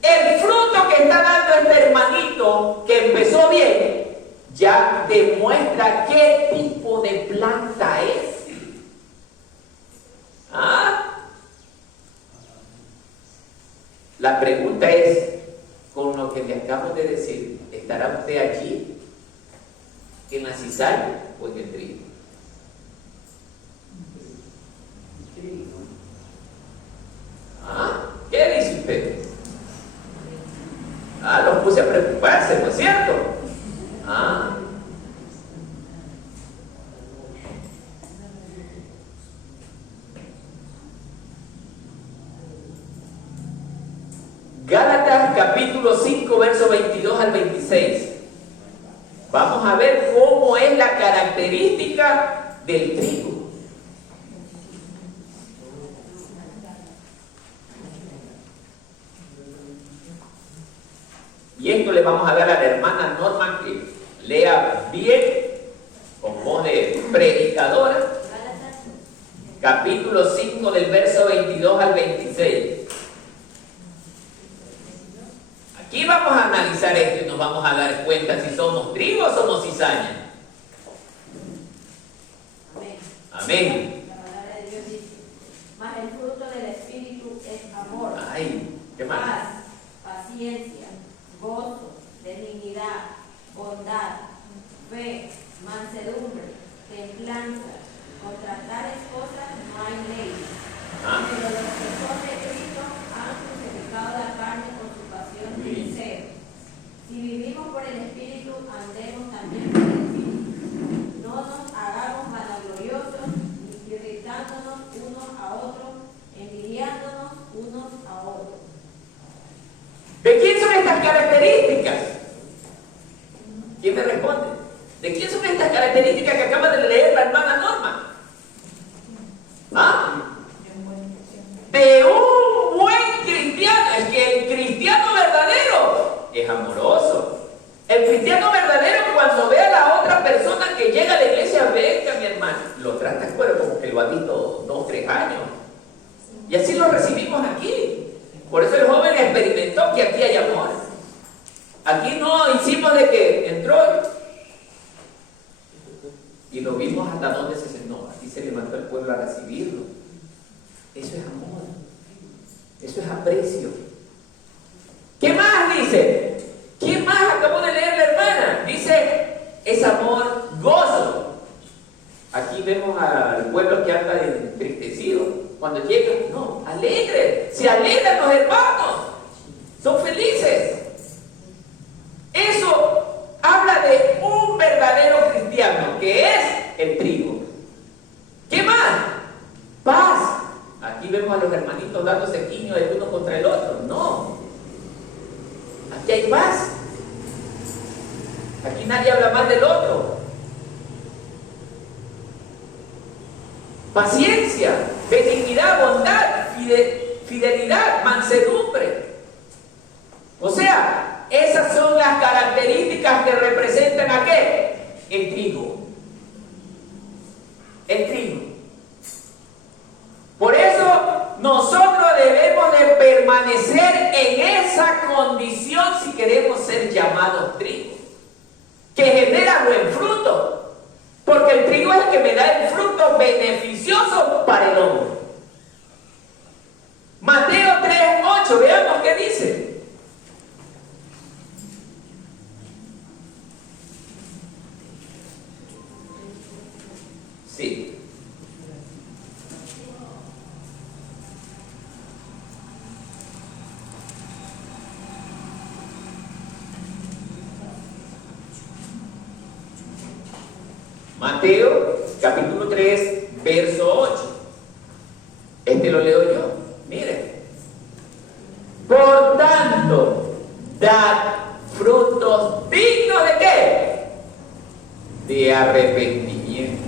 el fruto que está dando este hermanito que empezó bien, ya demuestra qué tipo de planta es. La pregunta es, con lo que le acabo de decir, ¿estará usted allí, en la cizaña o en el trigo? ¿Qué dice usted? Los puse a preocuparse, ¿no es cierto? Gálatas capítulo 5, verso 22 al 26. Vamos a ver cómo es la característica del trigo. Y esto le vamos a dar a la hermana Norma que lea bien, con voz de predicadora. Capítulo 5 del verso 22 al 26. Aquí vamos a analizar esto y nos vamos a dar cuenta si somos trigo o somos cizaña. Amén. La palabra de Dios dice, mas el fruto del Espíritu es amor, ¿Qué más? paz, paciencia, gozo, benignidad, fe, mansedumbre, templanza. Contra tales cosas no hay ley. Pero los que son de Cristo han crucificado la carne con su pasión y deseo. Si vivimos por el Espíritu, andemos también por el Espíritu. No nos hagamos vanagloriosos, irritándonos unos a otros, envidiándonos unos a otros. ¿De quién son estas características? ¿Quién me responde? ¿De quién son estas características que acaba de leer la hermana Norma? ¿Ah? De un buen cristiano. Es que el cristiano verdadero es amoroso. El cristiano verdadero, cuando ve a la otra persona que llega a la iglesia, venga mi hermano, lo trata como que lo ha visto 2 o 3 años. Y así lo recibimos aquí. Por eso el joven experimentó que aquí hay amor. Aquí no hicimos de que entró y lo vimos hasta donde se sentó. Aquí se levantó el pueblo a recibirlo. Eso es amor. Eso es aprecio. ¿Qué más dice? ¿Qué más acabó de leer la hermana? Dice, es amor, gozo. Aquí vemos al pueblo que anda entristecido. Cuando llega, no, alegre. Se alegran los hermanos. Son felices. Eso habla de un verdadero cristiano, que es el trigo. ¿Qué más? Paz. Aquí vemos a los hermanitos dándose quiño el uno contra el otro. No. Aquí hay paz. Aquí nadie habla mal del otro. Paciencia, benignidad, bondad, fidelidad, mansedumbre. O sea, esas son las características que representan ¿a qué? El trigo. El trigo. Por eso nosotros debemos de permanecer en esa condición si queremos ser llamados trigo, que genera buen fruto. Porque el trigo es el que me da el fruto beneficioso para el hombre. Mateo 3:8, veamos qué dice. Sí. Mateo, capítulo 3, verso 8. Este lo leo yo. Mire. Por tanto, dad frutos dignos ¿de qué? De arrepentimiento.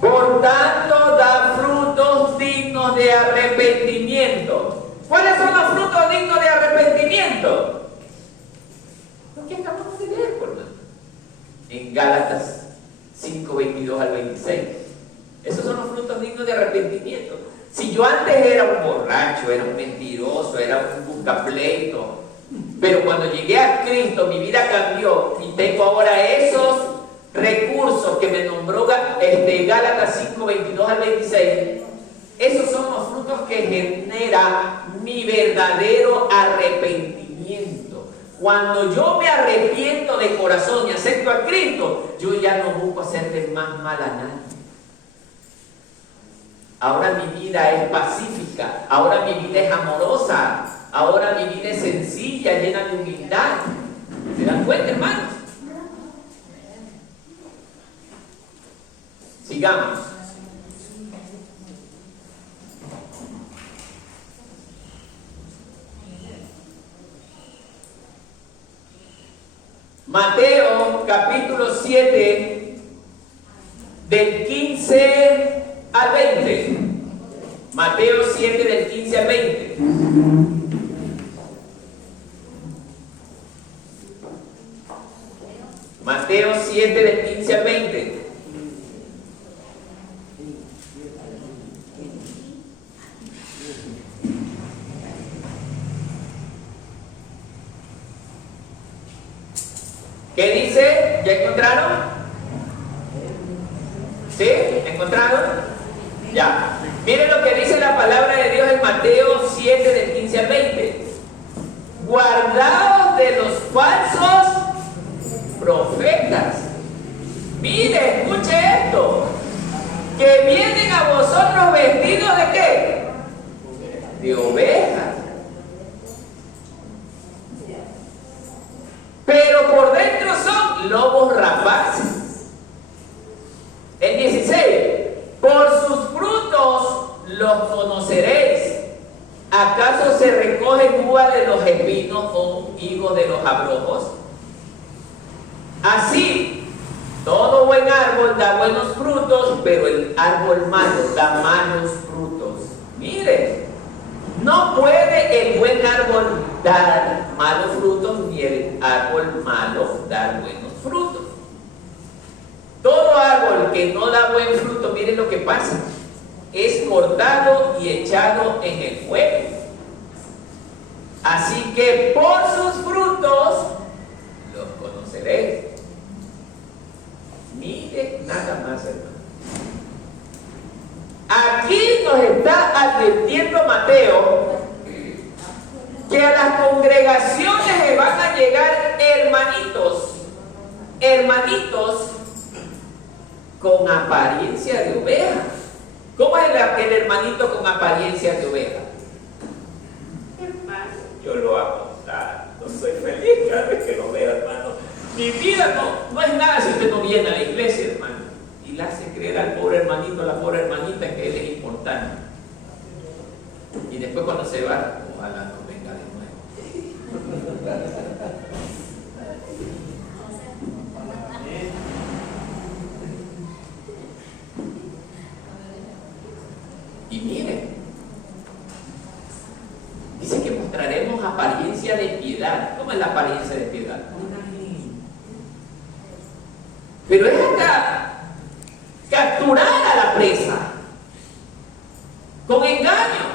Por tanto, dad frutos dignos de arrepentimiento. ¿Cuáles son los frutos dignos de arrepentimiento? Lo que acabamos de leer, por tanto. En Gálatas 5:22 al 26. Esos son los frutos dignos de arrepentimiento. Si yo antes era un borracho, era un mentiroso, era un buscapleito, pero cuando llegué a Cristo mi vida cambió y tengo ahora esos recursos que me nombró Gálatas 5:22 al 26, esos son los frutos que genera mi verdadero arrepentimiento. Cuando yo me arrepiento de corazón y acepto a Cristo, yo ya no busco hacerle más mal a nadie. Ahora mi vida es pacífica, ahora mi vida es amorosa, ahora mi vida es sencilla, llena de humildad. ¿Se dan cuenta, hermanos? Sigamos. Mateo capítulo 7 del 15 al 20. Mateo 7 del 15 al 20. Mateo 7 del 15 al 20. ¿Qué dice? ¿Ya encontraron? ¿Sí? ¿Encontraron? Ya. Miren lo que dice la palabra de Dios en Mateo 7 del 15 al 20. Guardaos de los falsos profetas. Mire, escuche esto. Que vienen a vosotros vestidos ¿de qué? De ovejas. Pero por dentro son lobos rapaces. El 16. Por sus frutos los conoceréis. ¿Acaso se recoge uva de los espinos o un higo de los abrojos? Así, todo buen árbol da buenos frutos, pero el árbol malo da malos frutos. Mire, no puede el buen árbol dar malos frutos, ni el árbol malo dar buenos frutos. Todo árbol que no da buen fruto, miren lo que pasa. Es cortado y echado en el fuego. Así que por sus frutos los conoceréis. Mire nada más, hermano. Aquí nos está advirtiendo Mateo que a las congregaciones le van a llegar hermanitos con apariencia de oveja. ¿Cómo es el hermanito con apariencia de oveja? Hermano, yo lo amo tanto, soy feliz cada vez que lo veo, hermano. Mi vida no es nada si usted no viene a la iglesia, hermano. Y le hace creer al pobre hermanito, a la pobre hermanita que él es importante. Y después cuando se va, ojalá no venga de nuevo. Y miren, dice que mostraremos apariencia de piedad. ¿Cómo es la apariencia de piedad? Pero es hasta capturar a la presa con engaño.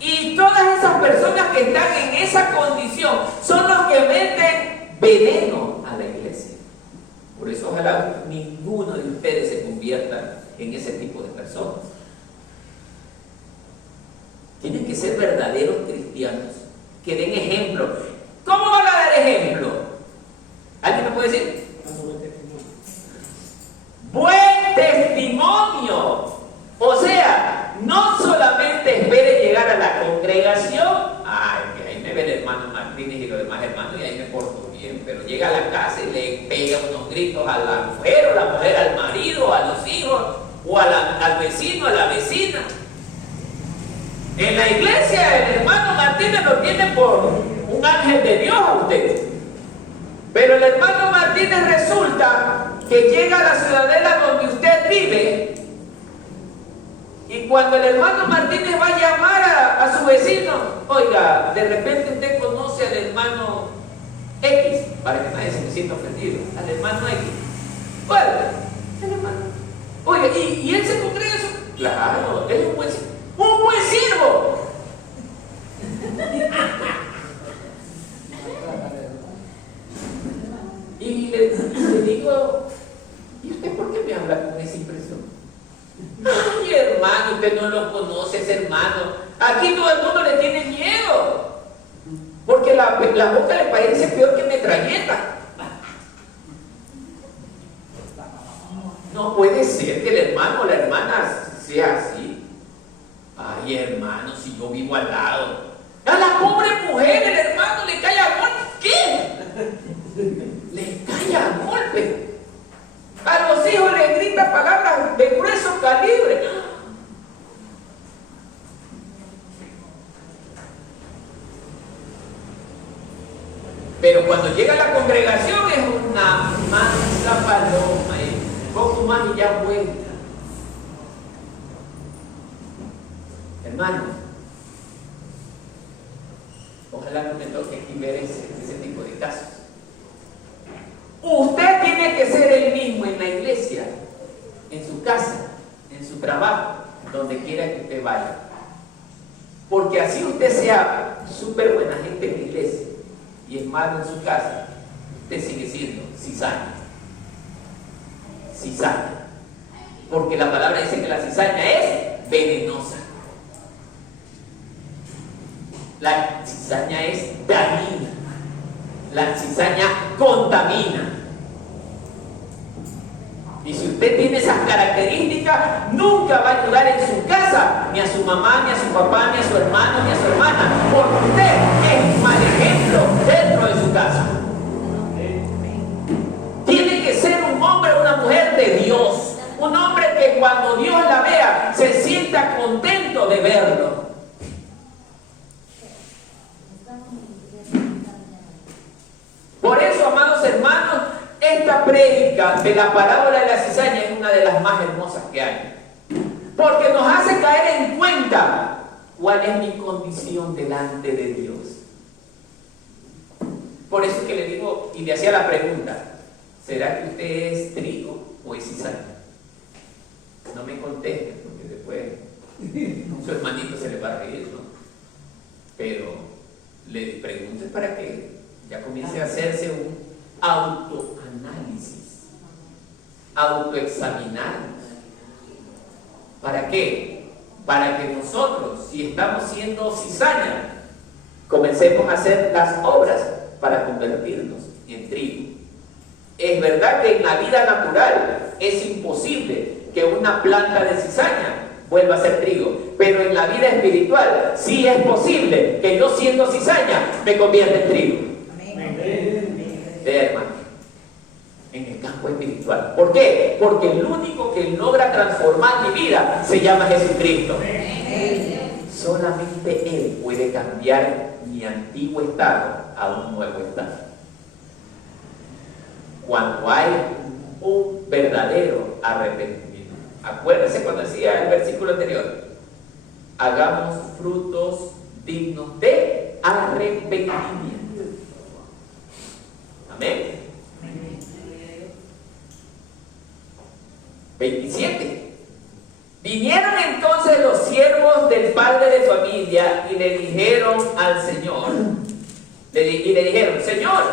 Y todas esas personas que están en esa condición son los que meten veneno a la iglesia. Por eso ojalá ninguno de ustedes se convierta en ese tipo de personas. Tienen que ser verdaderos cristianos que den ejemplo. ¿Cómo van a dar ejemplo? ¿Alguien me puede decir? Buen testimonio. O sea, no solamente espere llegar a la congregación. Ay, que ahí me ve el hermano Martínez y los demás hermanos y ahí me porto bien. Pero llega a la casa y le pega unos gritos a la mujer, o la mujer al marido, a los hijos, o al vecino, a la vecina. En la iglesia el hermano Martínez lo tiene por un ángel de Dios a usted. Pero el hermano Martínez resulta que llega a la ciudadela donde usted vive, y cuando el hermano Martínez va a llamar a su vecino, oiga, de repente usted conoce al hermano X, para que nadie se me sienta ofendido, al hermano X. Bueno, el hermano, oiga, ¿y él se congrega eso? Claro, él es un buen siervo. Y le digo, ¿y usted por qué me habla con esa impresión? Ay, hermano, usted no lo conoce, ese hermano. Aquí todo el mundo le tiene miedo, porque la boca le parece peor que metralleta. No puede ser que el hermano o la hermana sea así. Ay, hermano, si yo vivo al lado. A la pobre mujer, el hermano le cae a golpe. ¿Qué? Le cae a golpe. A los hijos les grita palabras de grueso calibre. Pero cuando llega a la congregación es una mansa paloma, poco más y ya vuelta. Hermano, ojalá no me toque aquí ver ese tipo de casos. Usted tiene que ser el mismo en la iglesia, en su casa, en su trabajo, donde quiera que usted vaya. Porque así usted sea súper buena gente en la iglesia y es malo en su casa, usted sigue siendo cizaña. Cizaña. Porque la palabra dice que la cizaña es venenosa. La cizaña es dañina. La cizaña contamina. Y si usted tiene esas características, nunca va a ayudar en su casa, ni a su mamá, ni a su papá, ni a su hermano, ni a su hermana, porque usted es un mal ejemplo dentro de su casa. Tiene que ser un hombre o una mujer de Dios, un hombre que cuando Dios la vea, se sienta contento de verlo. Por eso, amados hermanos, esta prédica de la parábola de la cizaña es una de las más hermosas que hay. Porque nos hace caer en cuenta cuál es mi condición delante de Dios. Por eso es que le digo y le hacía la pregunta, ¿será que usted es trigo o es cizaña? No me conteste porque después su hermanito se le va a reír, ¿no? Pero le pregunte para que ya comience a hacerse un autoanálisis, autoexaminarnos. ¿Para qué? Para que nosotros, si estamos siendo cizaña, comencemos a hacer las obras para convertirnos en trigo. Es verdad que en la vida natural es imposible que una planta de cizaña vuelva a ser trigo, pero en la vida espiritual sí es posible que yo, siendo cizaña, me convierta en trigo. Hermano, en el campo espiritual. ¿Por qué? Porque el único que logra transformar mi vida se llama Jesucristo. Solamente Él puede cambiar mi antiguo estado a un nuevo estado. Cuando hay un verdadero arrepentimiento. Acuérdense cuando decía el versículo anterior: hagamos frutos dignos de arrepentimiento. Amén. 27. Vinieron entonces los siervos del padre de familia y le dijeron al Señor, y le dijeron: Señor,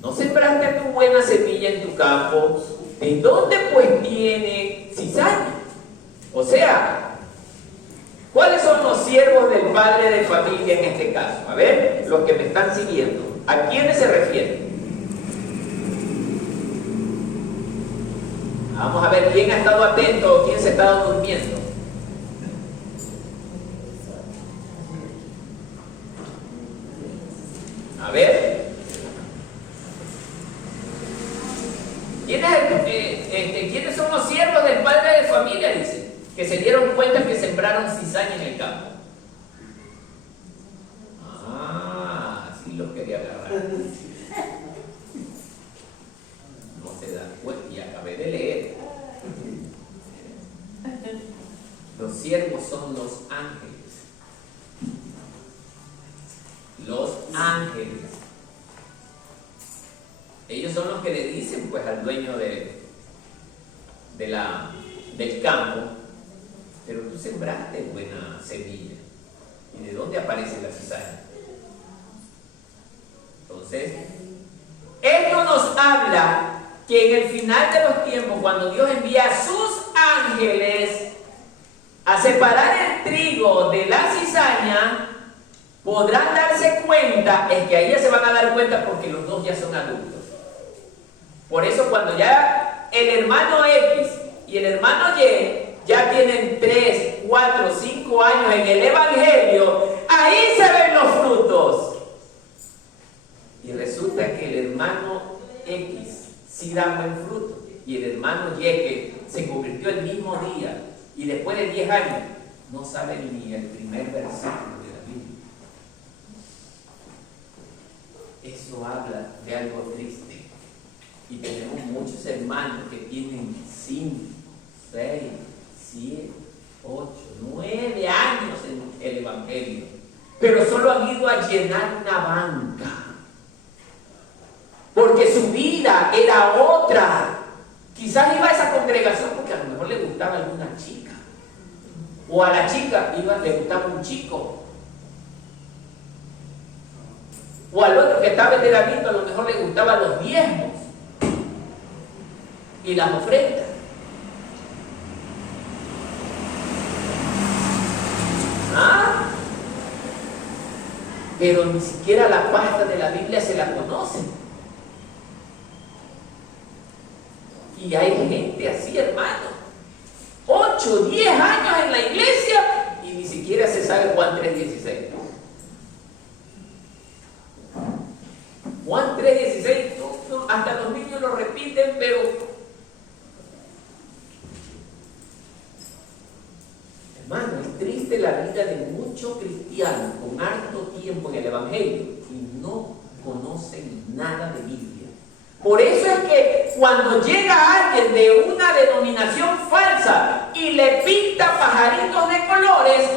¿no sembraste tu buena semilla en tu campo? ¿De dónde pues viene cizaña? O sea, ¿cuáles son los siervos del padre de familia en este caso? A ver, los que me están siguiendo, ¿a quiénes se refieren? Vamos a ver quién ha estado atento o quién se ha estado durmiendo. A ver. ¿Quiénes son los siervos del padre de familia? Dice, que se dieron cuenta que sembraron cizaña en el campo. Así lo quería agarrar. No se dan cuenta, y acabé de leer. Los siervos son los ángeles. Los ángeles. Ellos son los que le dicen pues al dueño del campo: pero tú sembraste buena semilla, ¿y de dónde aparece la cizaña? Entonces, esto nos habla que en el final de los tiempos, cuando Dios envía a sus ángeles a separar el trigo de la cizaña, podrán darse cuenta, es que ahí ya se van a dar cuenta porque los dos ya son adultos. Por eso cuando ya el hermano X y el hermano Y ya tienen 3, 4, 5 años en el Evangelio, ahí se ven los frutos. Y resulta que el hermano X sí da buen fruto, y el hermano Y, que se convirtió el mismo día y después de 10 años no sabe ni el primer versículo de la Biblia. Eso habla de algo triste. Y tenemos muchos hermanos que tienen 5, 6, 7, 8, 9 años en el Evangelio, pero solo han ido a llenar una banca, porque su vida era otra. Quizás iba a esa congregación porque a lo mejor le gustaba alguna chica, o a la chica le gustaba un chico, o al otro que estaba veteranito a lo mejor le gustaban los diezmos y las ofrendas. pero ni siquiera la pasta de la Biblia se la conocen. Y hay gente así, hermano, 8, 10 años en la iglesia y ni siquiera se sabe Juan 3:16. Juan 3:16, hasta los niños lo repiten, pero hermano, es triste la vida de muchos cristianos con harto tiempo en el Evangelio y no conocen nada de Biblia. Por eso es que cuando llega alguien de una denominación falsa y le pinta pajaritos de colores,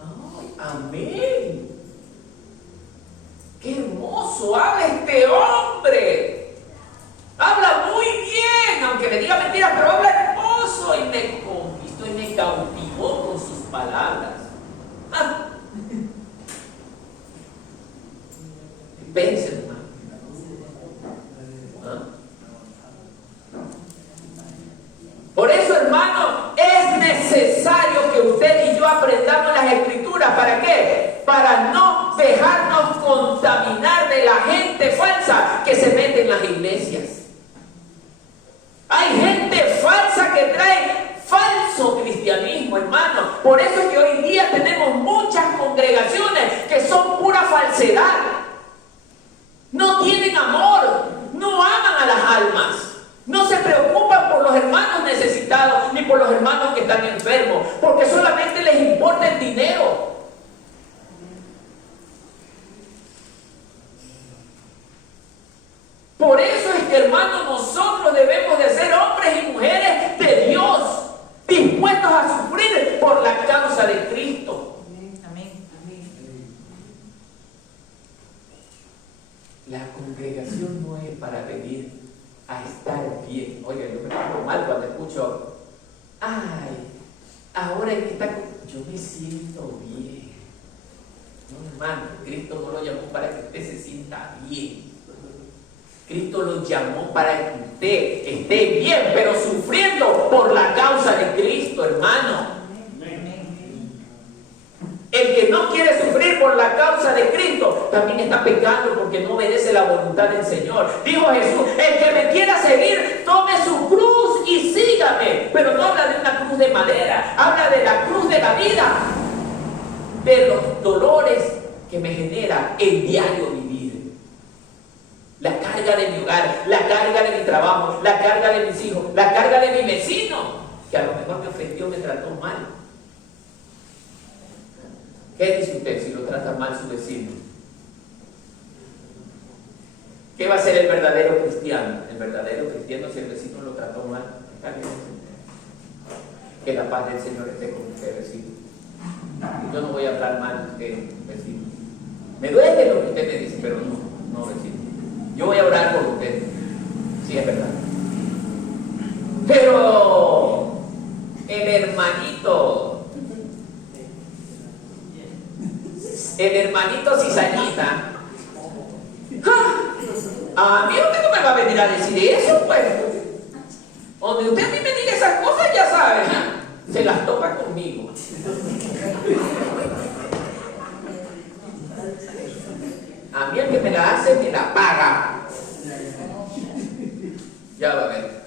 ¡ay, amén! ¡Qué hermoso habla este hombre! Habla muy bien, aunque me diga mentiras, pero habla hermoso y me conquistó y me cautivó con sus palabras. ¡Ah! Pense, hermano. Por eso, hermano, es necesario que usted y yo aprendamos las Escrituras. ¿Para qué? Para no dejarnos contaminar de la gente falsa que se mete en las iglesias. Hay gente falsa que trae falso cristianismo, hermano. Por eso es que hoy día tenemos muchas congregaciones que son pura falsedad. No tienen amor, no aman a las almas. No se preocupan por los hermanos necesitados ni por los hermanos que están enfermos, porque solamente les importa el dinero. Por eso es que, hermanos, nosotros debemos de ser hombres y mujeres de Dios, dispuestos a sufrir por la causa de Cristo. Amén. La congregación no es para venir a estar bien. Oiga, yo me pongo mal cuando escucho, ay, ahora es que está, yo me siento bien. No, hermano, Cristo no lo llamó para que usted se sienta bien. Cristo lo llamó para que usted esté bien, pero sufriendo por la causa de Cristo, hermano. El que no quiere sufrir por la causa de Cristo también está pecando porque no obedece la voluntad del Señor. Dijo Jesús, el que me quiera seguir, tome su cruz y sígame. Pero no habla de una cruz de madera, habla de la cruz de la vida, de los dolores que me genera el diario vivir. La carga de mi hogar, la carga de mi trabajo, la carga de mis hijos, la carga de mi vecino, que a lo mejor me ofendió, me trató mal. ¿Qué dice usted si lo trata mal su vecino? ¿Qué va a ser el verdadero cristiano? El verdadero cristiano, si el vecino lo trató mal, está bien. Que la paz del Señor esté con usted, vecino. Yo no voy a hablar mal de usted, vecino. Me duele lo que usted me dice, pero no, vecino. Yo voy a orar por usted. Sí, es verdad. Pero el hermanito cizañita, a mí usted no me va a venir a decir eso, pues. Donde usted a mí me diga esas cosas, ya sabe, se las toca conmigo. A mí el que me la hace, me la paga. Ya va a ver.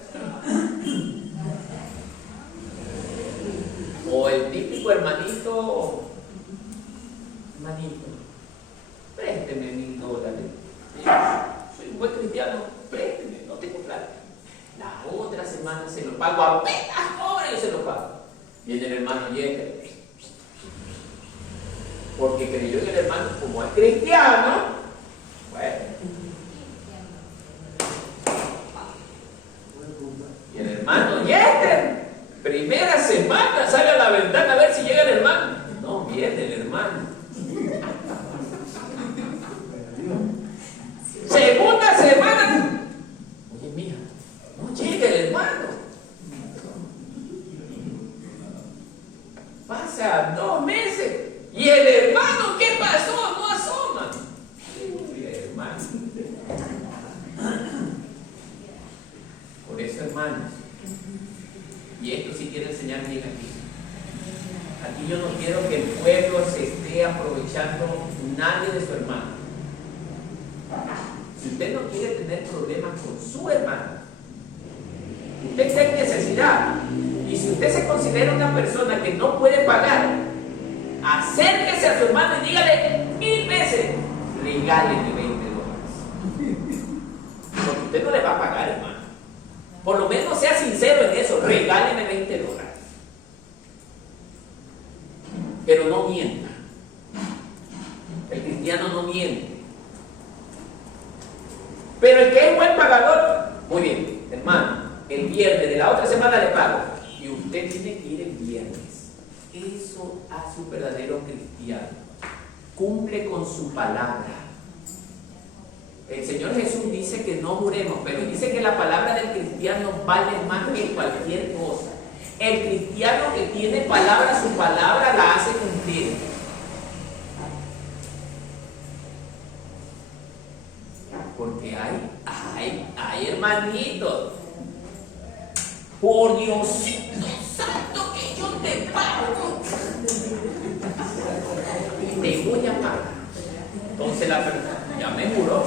O el típico hermanito, présteme $1000. Soy un buen cristiano, présteme, no tengo plata. La otra semana se lo pago, apenas ahora yo se lo pago. Viene el hermano llega, porque creyó en el hermano como es cristiano. Bueno, y el hermano Yeter, primera semana sale a la ventana a ver si llega el hermano. No viene el hermano. Segunda semana, oye, mija, no llega el hermano. Pasa 2 meses y el hermano, ¿qué pasó? No asoma. Uy, hermano. Por eso, hermanos, y esto sí quiero enseñar bien aquí. Aquí yo no quiero que el pueblo se esté aprovechando nadie de su hermano. Si usted no quiere tener problemas con su hermano, usted está en necesidad, y si usted se considera una persona que no puede pagar, acérquese a su hermano y dígale 1000 veces, regáleme $20. Porque usted no le va a pagar, hermano. Por lo menos sea sincero en eso, regáleme $20. Pero no mienta. El cristiano no miente. Pero el que es buen pagador, muy bien, hermano, el viernes de la otra semana le pago. Y usted tiene que ir el viernes. Eso hace un verdadero cristiano. Cumple con su palabra. El Señor Jesús dice que no juremos, pero dice que la palabra del cristiano vale más que cualquier cosa. El cristiano que tiene palabra, su palabra la hace cumplir. Porque hay hermanitos. Por Diosito santo que yo te pago. Te voy a pagar. Entonces la persona ya me juró.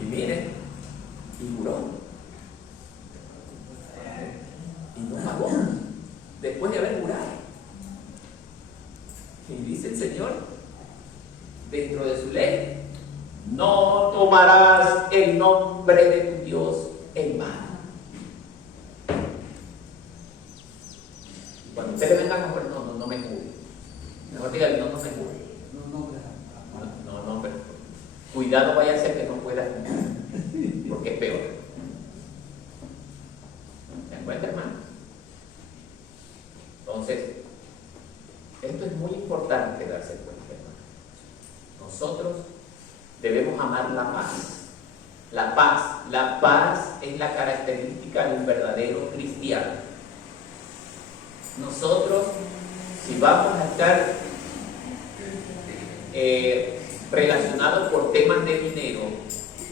Y mire, y juró. Y no pagó. Después de haber jurado. Y dice el Señor, dentro de su ley, no tomarás el nombre de tu Dios en vano. Cuando ustedes vengan a comprar, no me jure. Mejor díganle, no me jure. No, pero cuidado, vaya a ser que no pueda cumplir, porque es peor. ¿Se dan cuenta, hermano? Entonces, esto es muy importante darse cuenta, hermano. Nosotros debemos amar la paz. La paz es la característica de un verdadero cristiano. Nosotros, si vamos a estar relacionados por temas de dinero,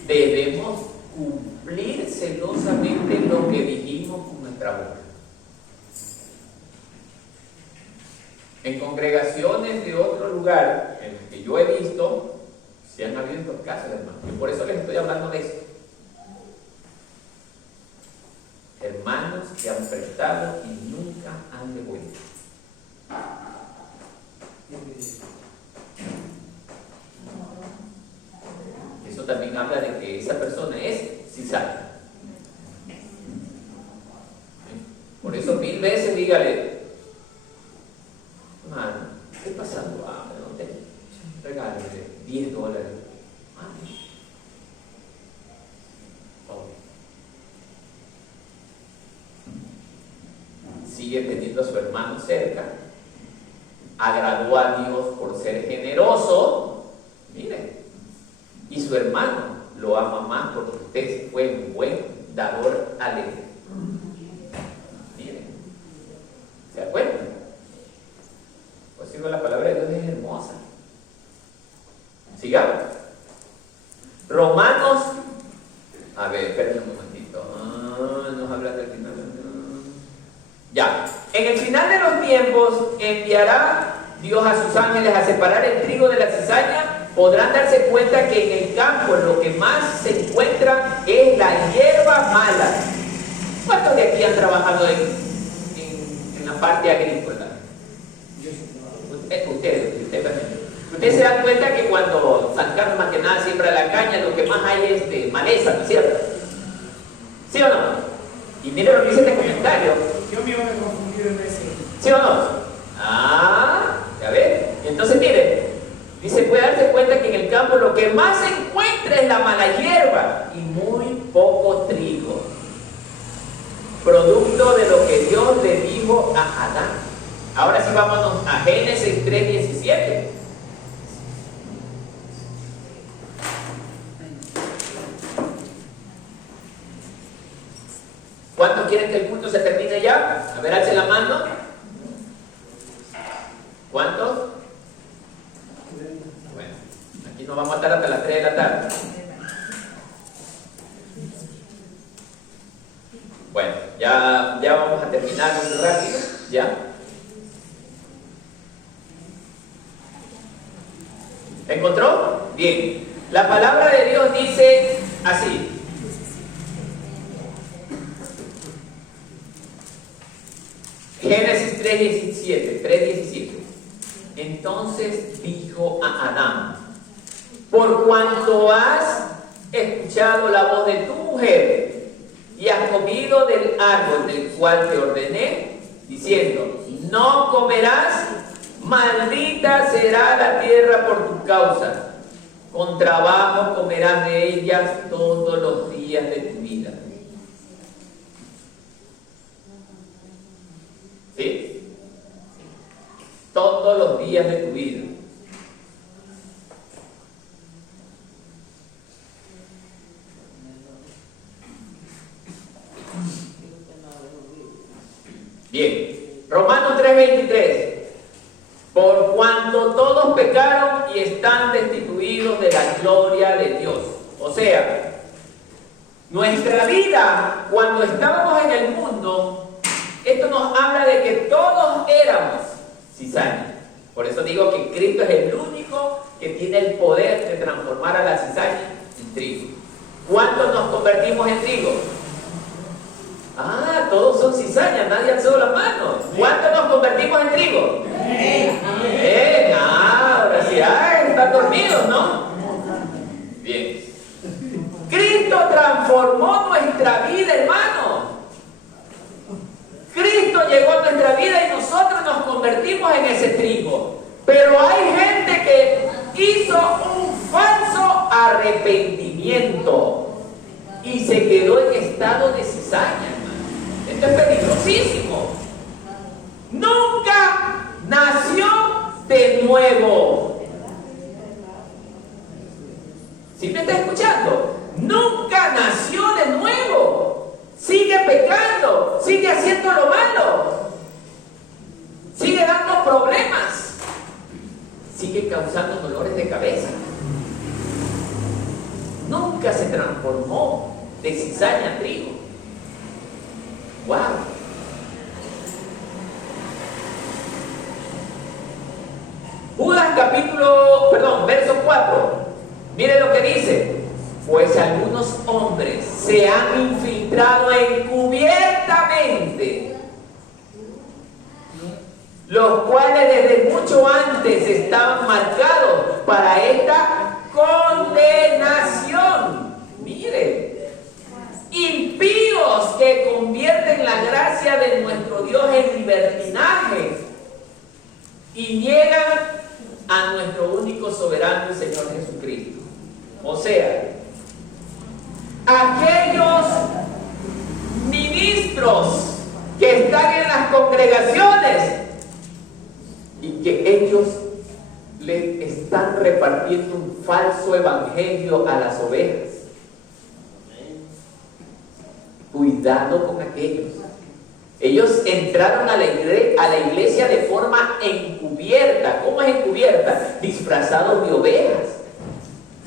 debemos cumplir celosamente lo que dijimos con nuestra boca. En congregaciones de otro lugar, en el que yo he visto, se han habido estos casos, hermanos, y por eso les estoy hablando de esto. Hermanos que han prestado y nunca han devuelto. Eso también habla de que esa persona es cizaña. Por eso 1000 veces dígale, hermano, estoy pasando hambre, no te regálame $10. Sigue teniendo a su hermano cerca, agradó a Dios por ser generoso, mire, y su hermano lo ama más porque usted fue un buen dador alegre. Mire, ¿se da cuenta? Pues digo, la palabra de Dios es hermosa. Sigamos. Romanos, a ver, espérenme un momentito. Nos habla del final. Ya, en el final de los tiempos enviará Dios a sus ángeles a separar el trigo de la cizaña. Podrán darse cuenta que en el campo lo que más se encuentra es la hierba mala. ¿Cuántos de aquí han trabajado en la parte agrícola? Usted también. Ustedes se dan cuenta que cuando San Carlos más que nada siembra la caña, lo que más hay es maleza, ¿no es cierto? ¿Sí o no? Y miren lo que dice este comentario. Yo me iba a confundir en ese. ¿Sí o no? Ya ves. Entonces mire, dice, puede darse cuenta que en el campo lo que más se encuentra es la mala hierba y muy poco trigo. Producto de lo que Dios le dijo a Adán. Ahora sí vámonos a Génesis 3:17. ¿Cuántos quieren que el culto se termine ya? A ver, alce la mano. ¿Cuántos? Bueno, aquí nos vamos a estar hasta las 3 de la tarde. Bueno, ya vamos a terminar muy rápido. ¿Ya? ¿Encontró? Bien. La palabra de Dios dice así. Génesis 3:17. Entonces dijo a Adán: por cuanto has escuchado la voz de tu mujer y has comido del árbol del cual te ordené, diciendo: no comerás, maldita será la tierra por tu causa, con trabajo comerás de ella todos los días de tu vida. ¿Sí? Todos los días de tu vida. Bien, Romanos 3:23. Por cuanto todos pecaron y están destituidos de la gloria de Dios. O sea, nuestra vida cuando estábamos en el mundo, esto nos habla de que todos éramos cizaña. Por eso digo que Cristo es el único que tiene el poder de transformar a la cizaña en trigo. ¿Cuántos nos convertimos en trigo? Ah, todos son cizañas, nadie alzó la mano. ¿Cuántos nos convertimos en trigo? Bien, ahora sí, están dormidos, ¿no? Bien. Cristo transformó nuestra vida, hermano. Cristo llegó a nuestra vida y nosotros nos convertimos en ese trigo. Pero hay gente que hizo un falso arrepentimiento y se quedó en estado de cizaña. Esto es peligrosísimo. Nunca nació de nuevo. ¿Sí me está escuchando? Nunca nació de nuevo. Sigue pecando, sigue haciendo lo malo, sigue dando problemas, sigue causando dolores de cabeza. Nunca se transformó de cizaña a trigo. ¡Wow! Judas verso 4. Mire lo que dice. Pues algunos hombres se han infiltrado encubiertamente, los cuales desde mucho antes estaban marcados para esta condenación. Mire, impíos que convierten la gracia de nuestro Dios en libertinaje y niegan a nuestro único soberano y Señor Jesucristo. O sea, aquellos ministros que están en las congregaciones y que ellos le están repartiendo un falso evangelio a las ovejas. Cuidado con aquellos. Ellos entraron a la iglesia de forma encubierta. ¿Cómo es encubierta? Disfrazados de ovejas.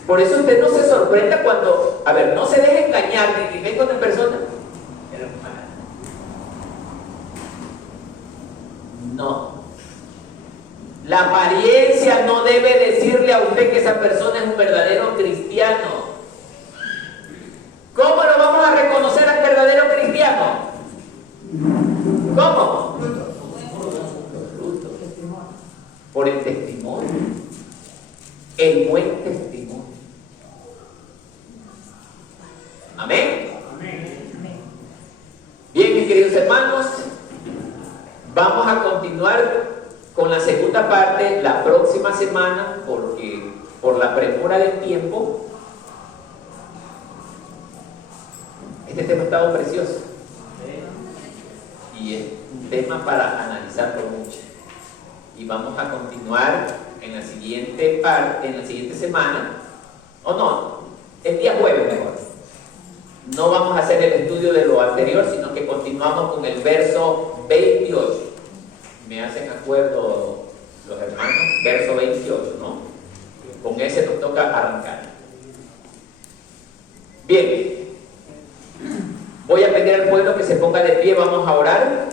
Por eso usted no se sorprenda cuando, no se deje engañar de que venga una persona. No. La apariencia no debe decirle a usted que esa persona es un verdadero cristiano. ¿Cómo lo vamos a reconocer al verdadero cristiano? ¿Cómo? Por el testimonio. El buen testimonio. Amén. Bien, mis queridos hermanos, vamos a continuar con la segunda parte la próxima semana, porque por la premura del tiempo este tema ha estado precioso y es un tema para analizarlo mucho, y vamos a continuar en la siguiente parte, en la siguiente semana, o no, el día jueves mejor. No vamos a hacer el estudio de lo anterior, sino que continuamos con el verso 28. Me hacen acuerdo los hermanos, verso 28, ¿no? Con ese nos toca arrancar. Bien, voy a pedir al pueblo que se ponga de pie, vamos a orar.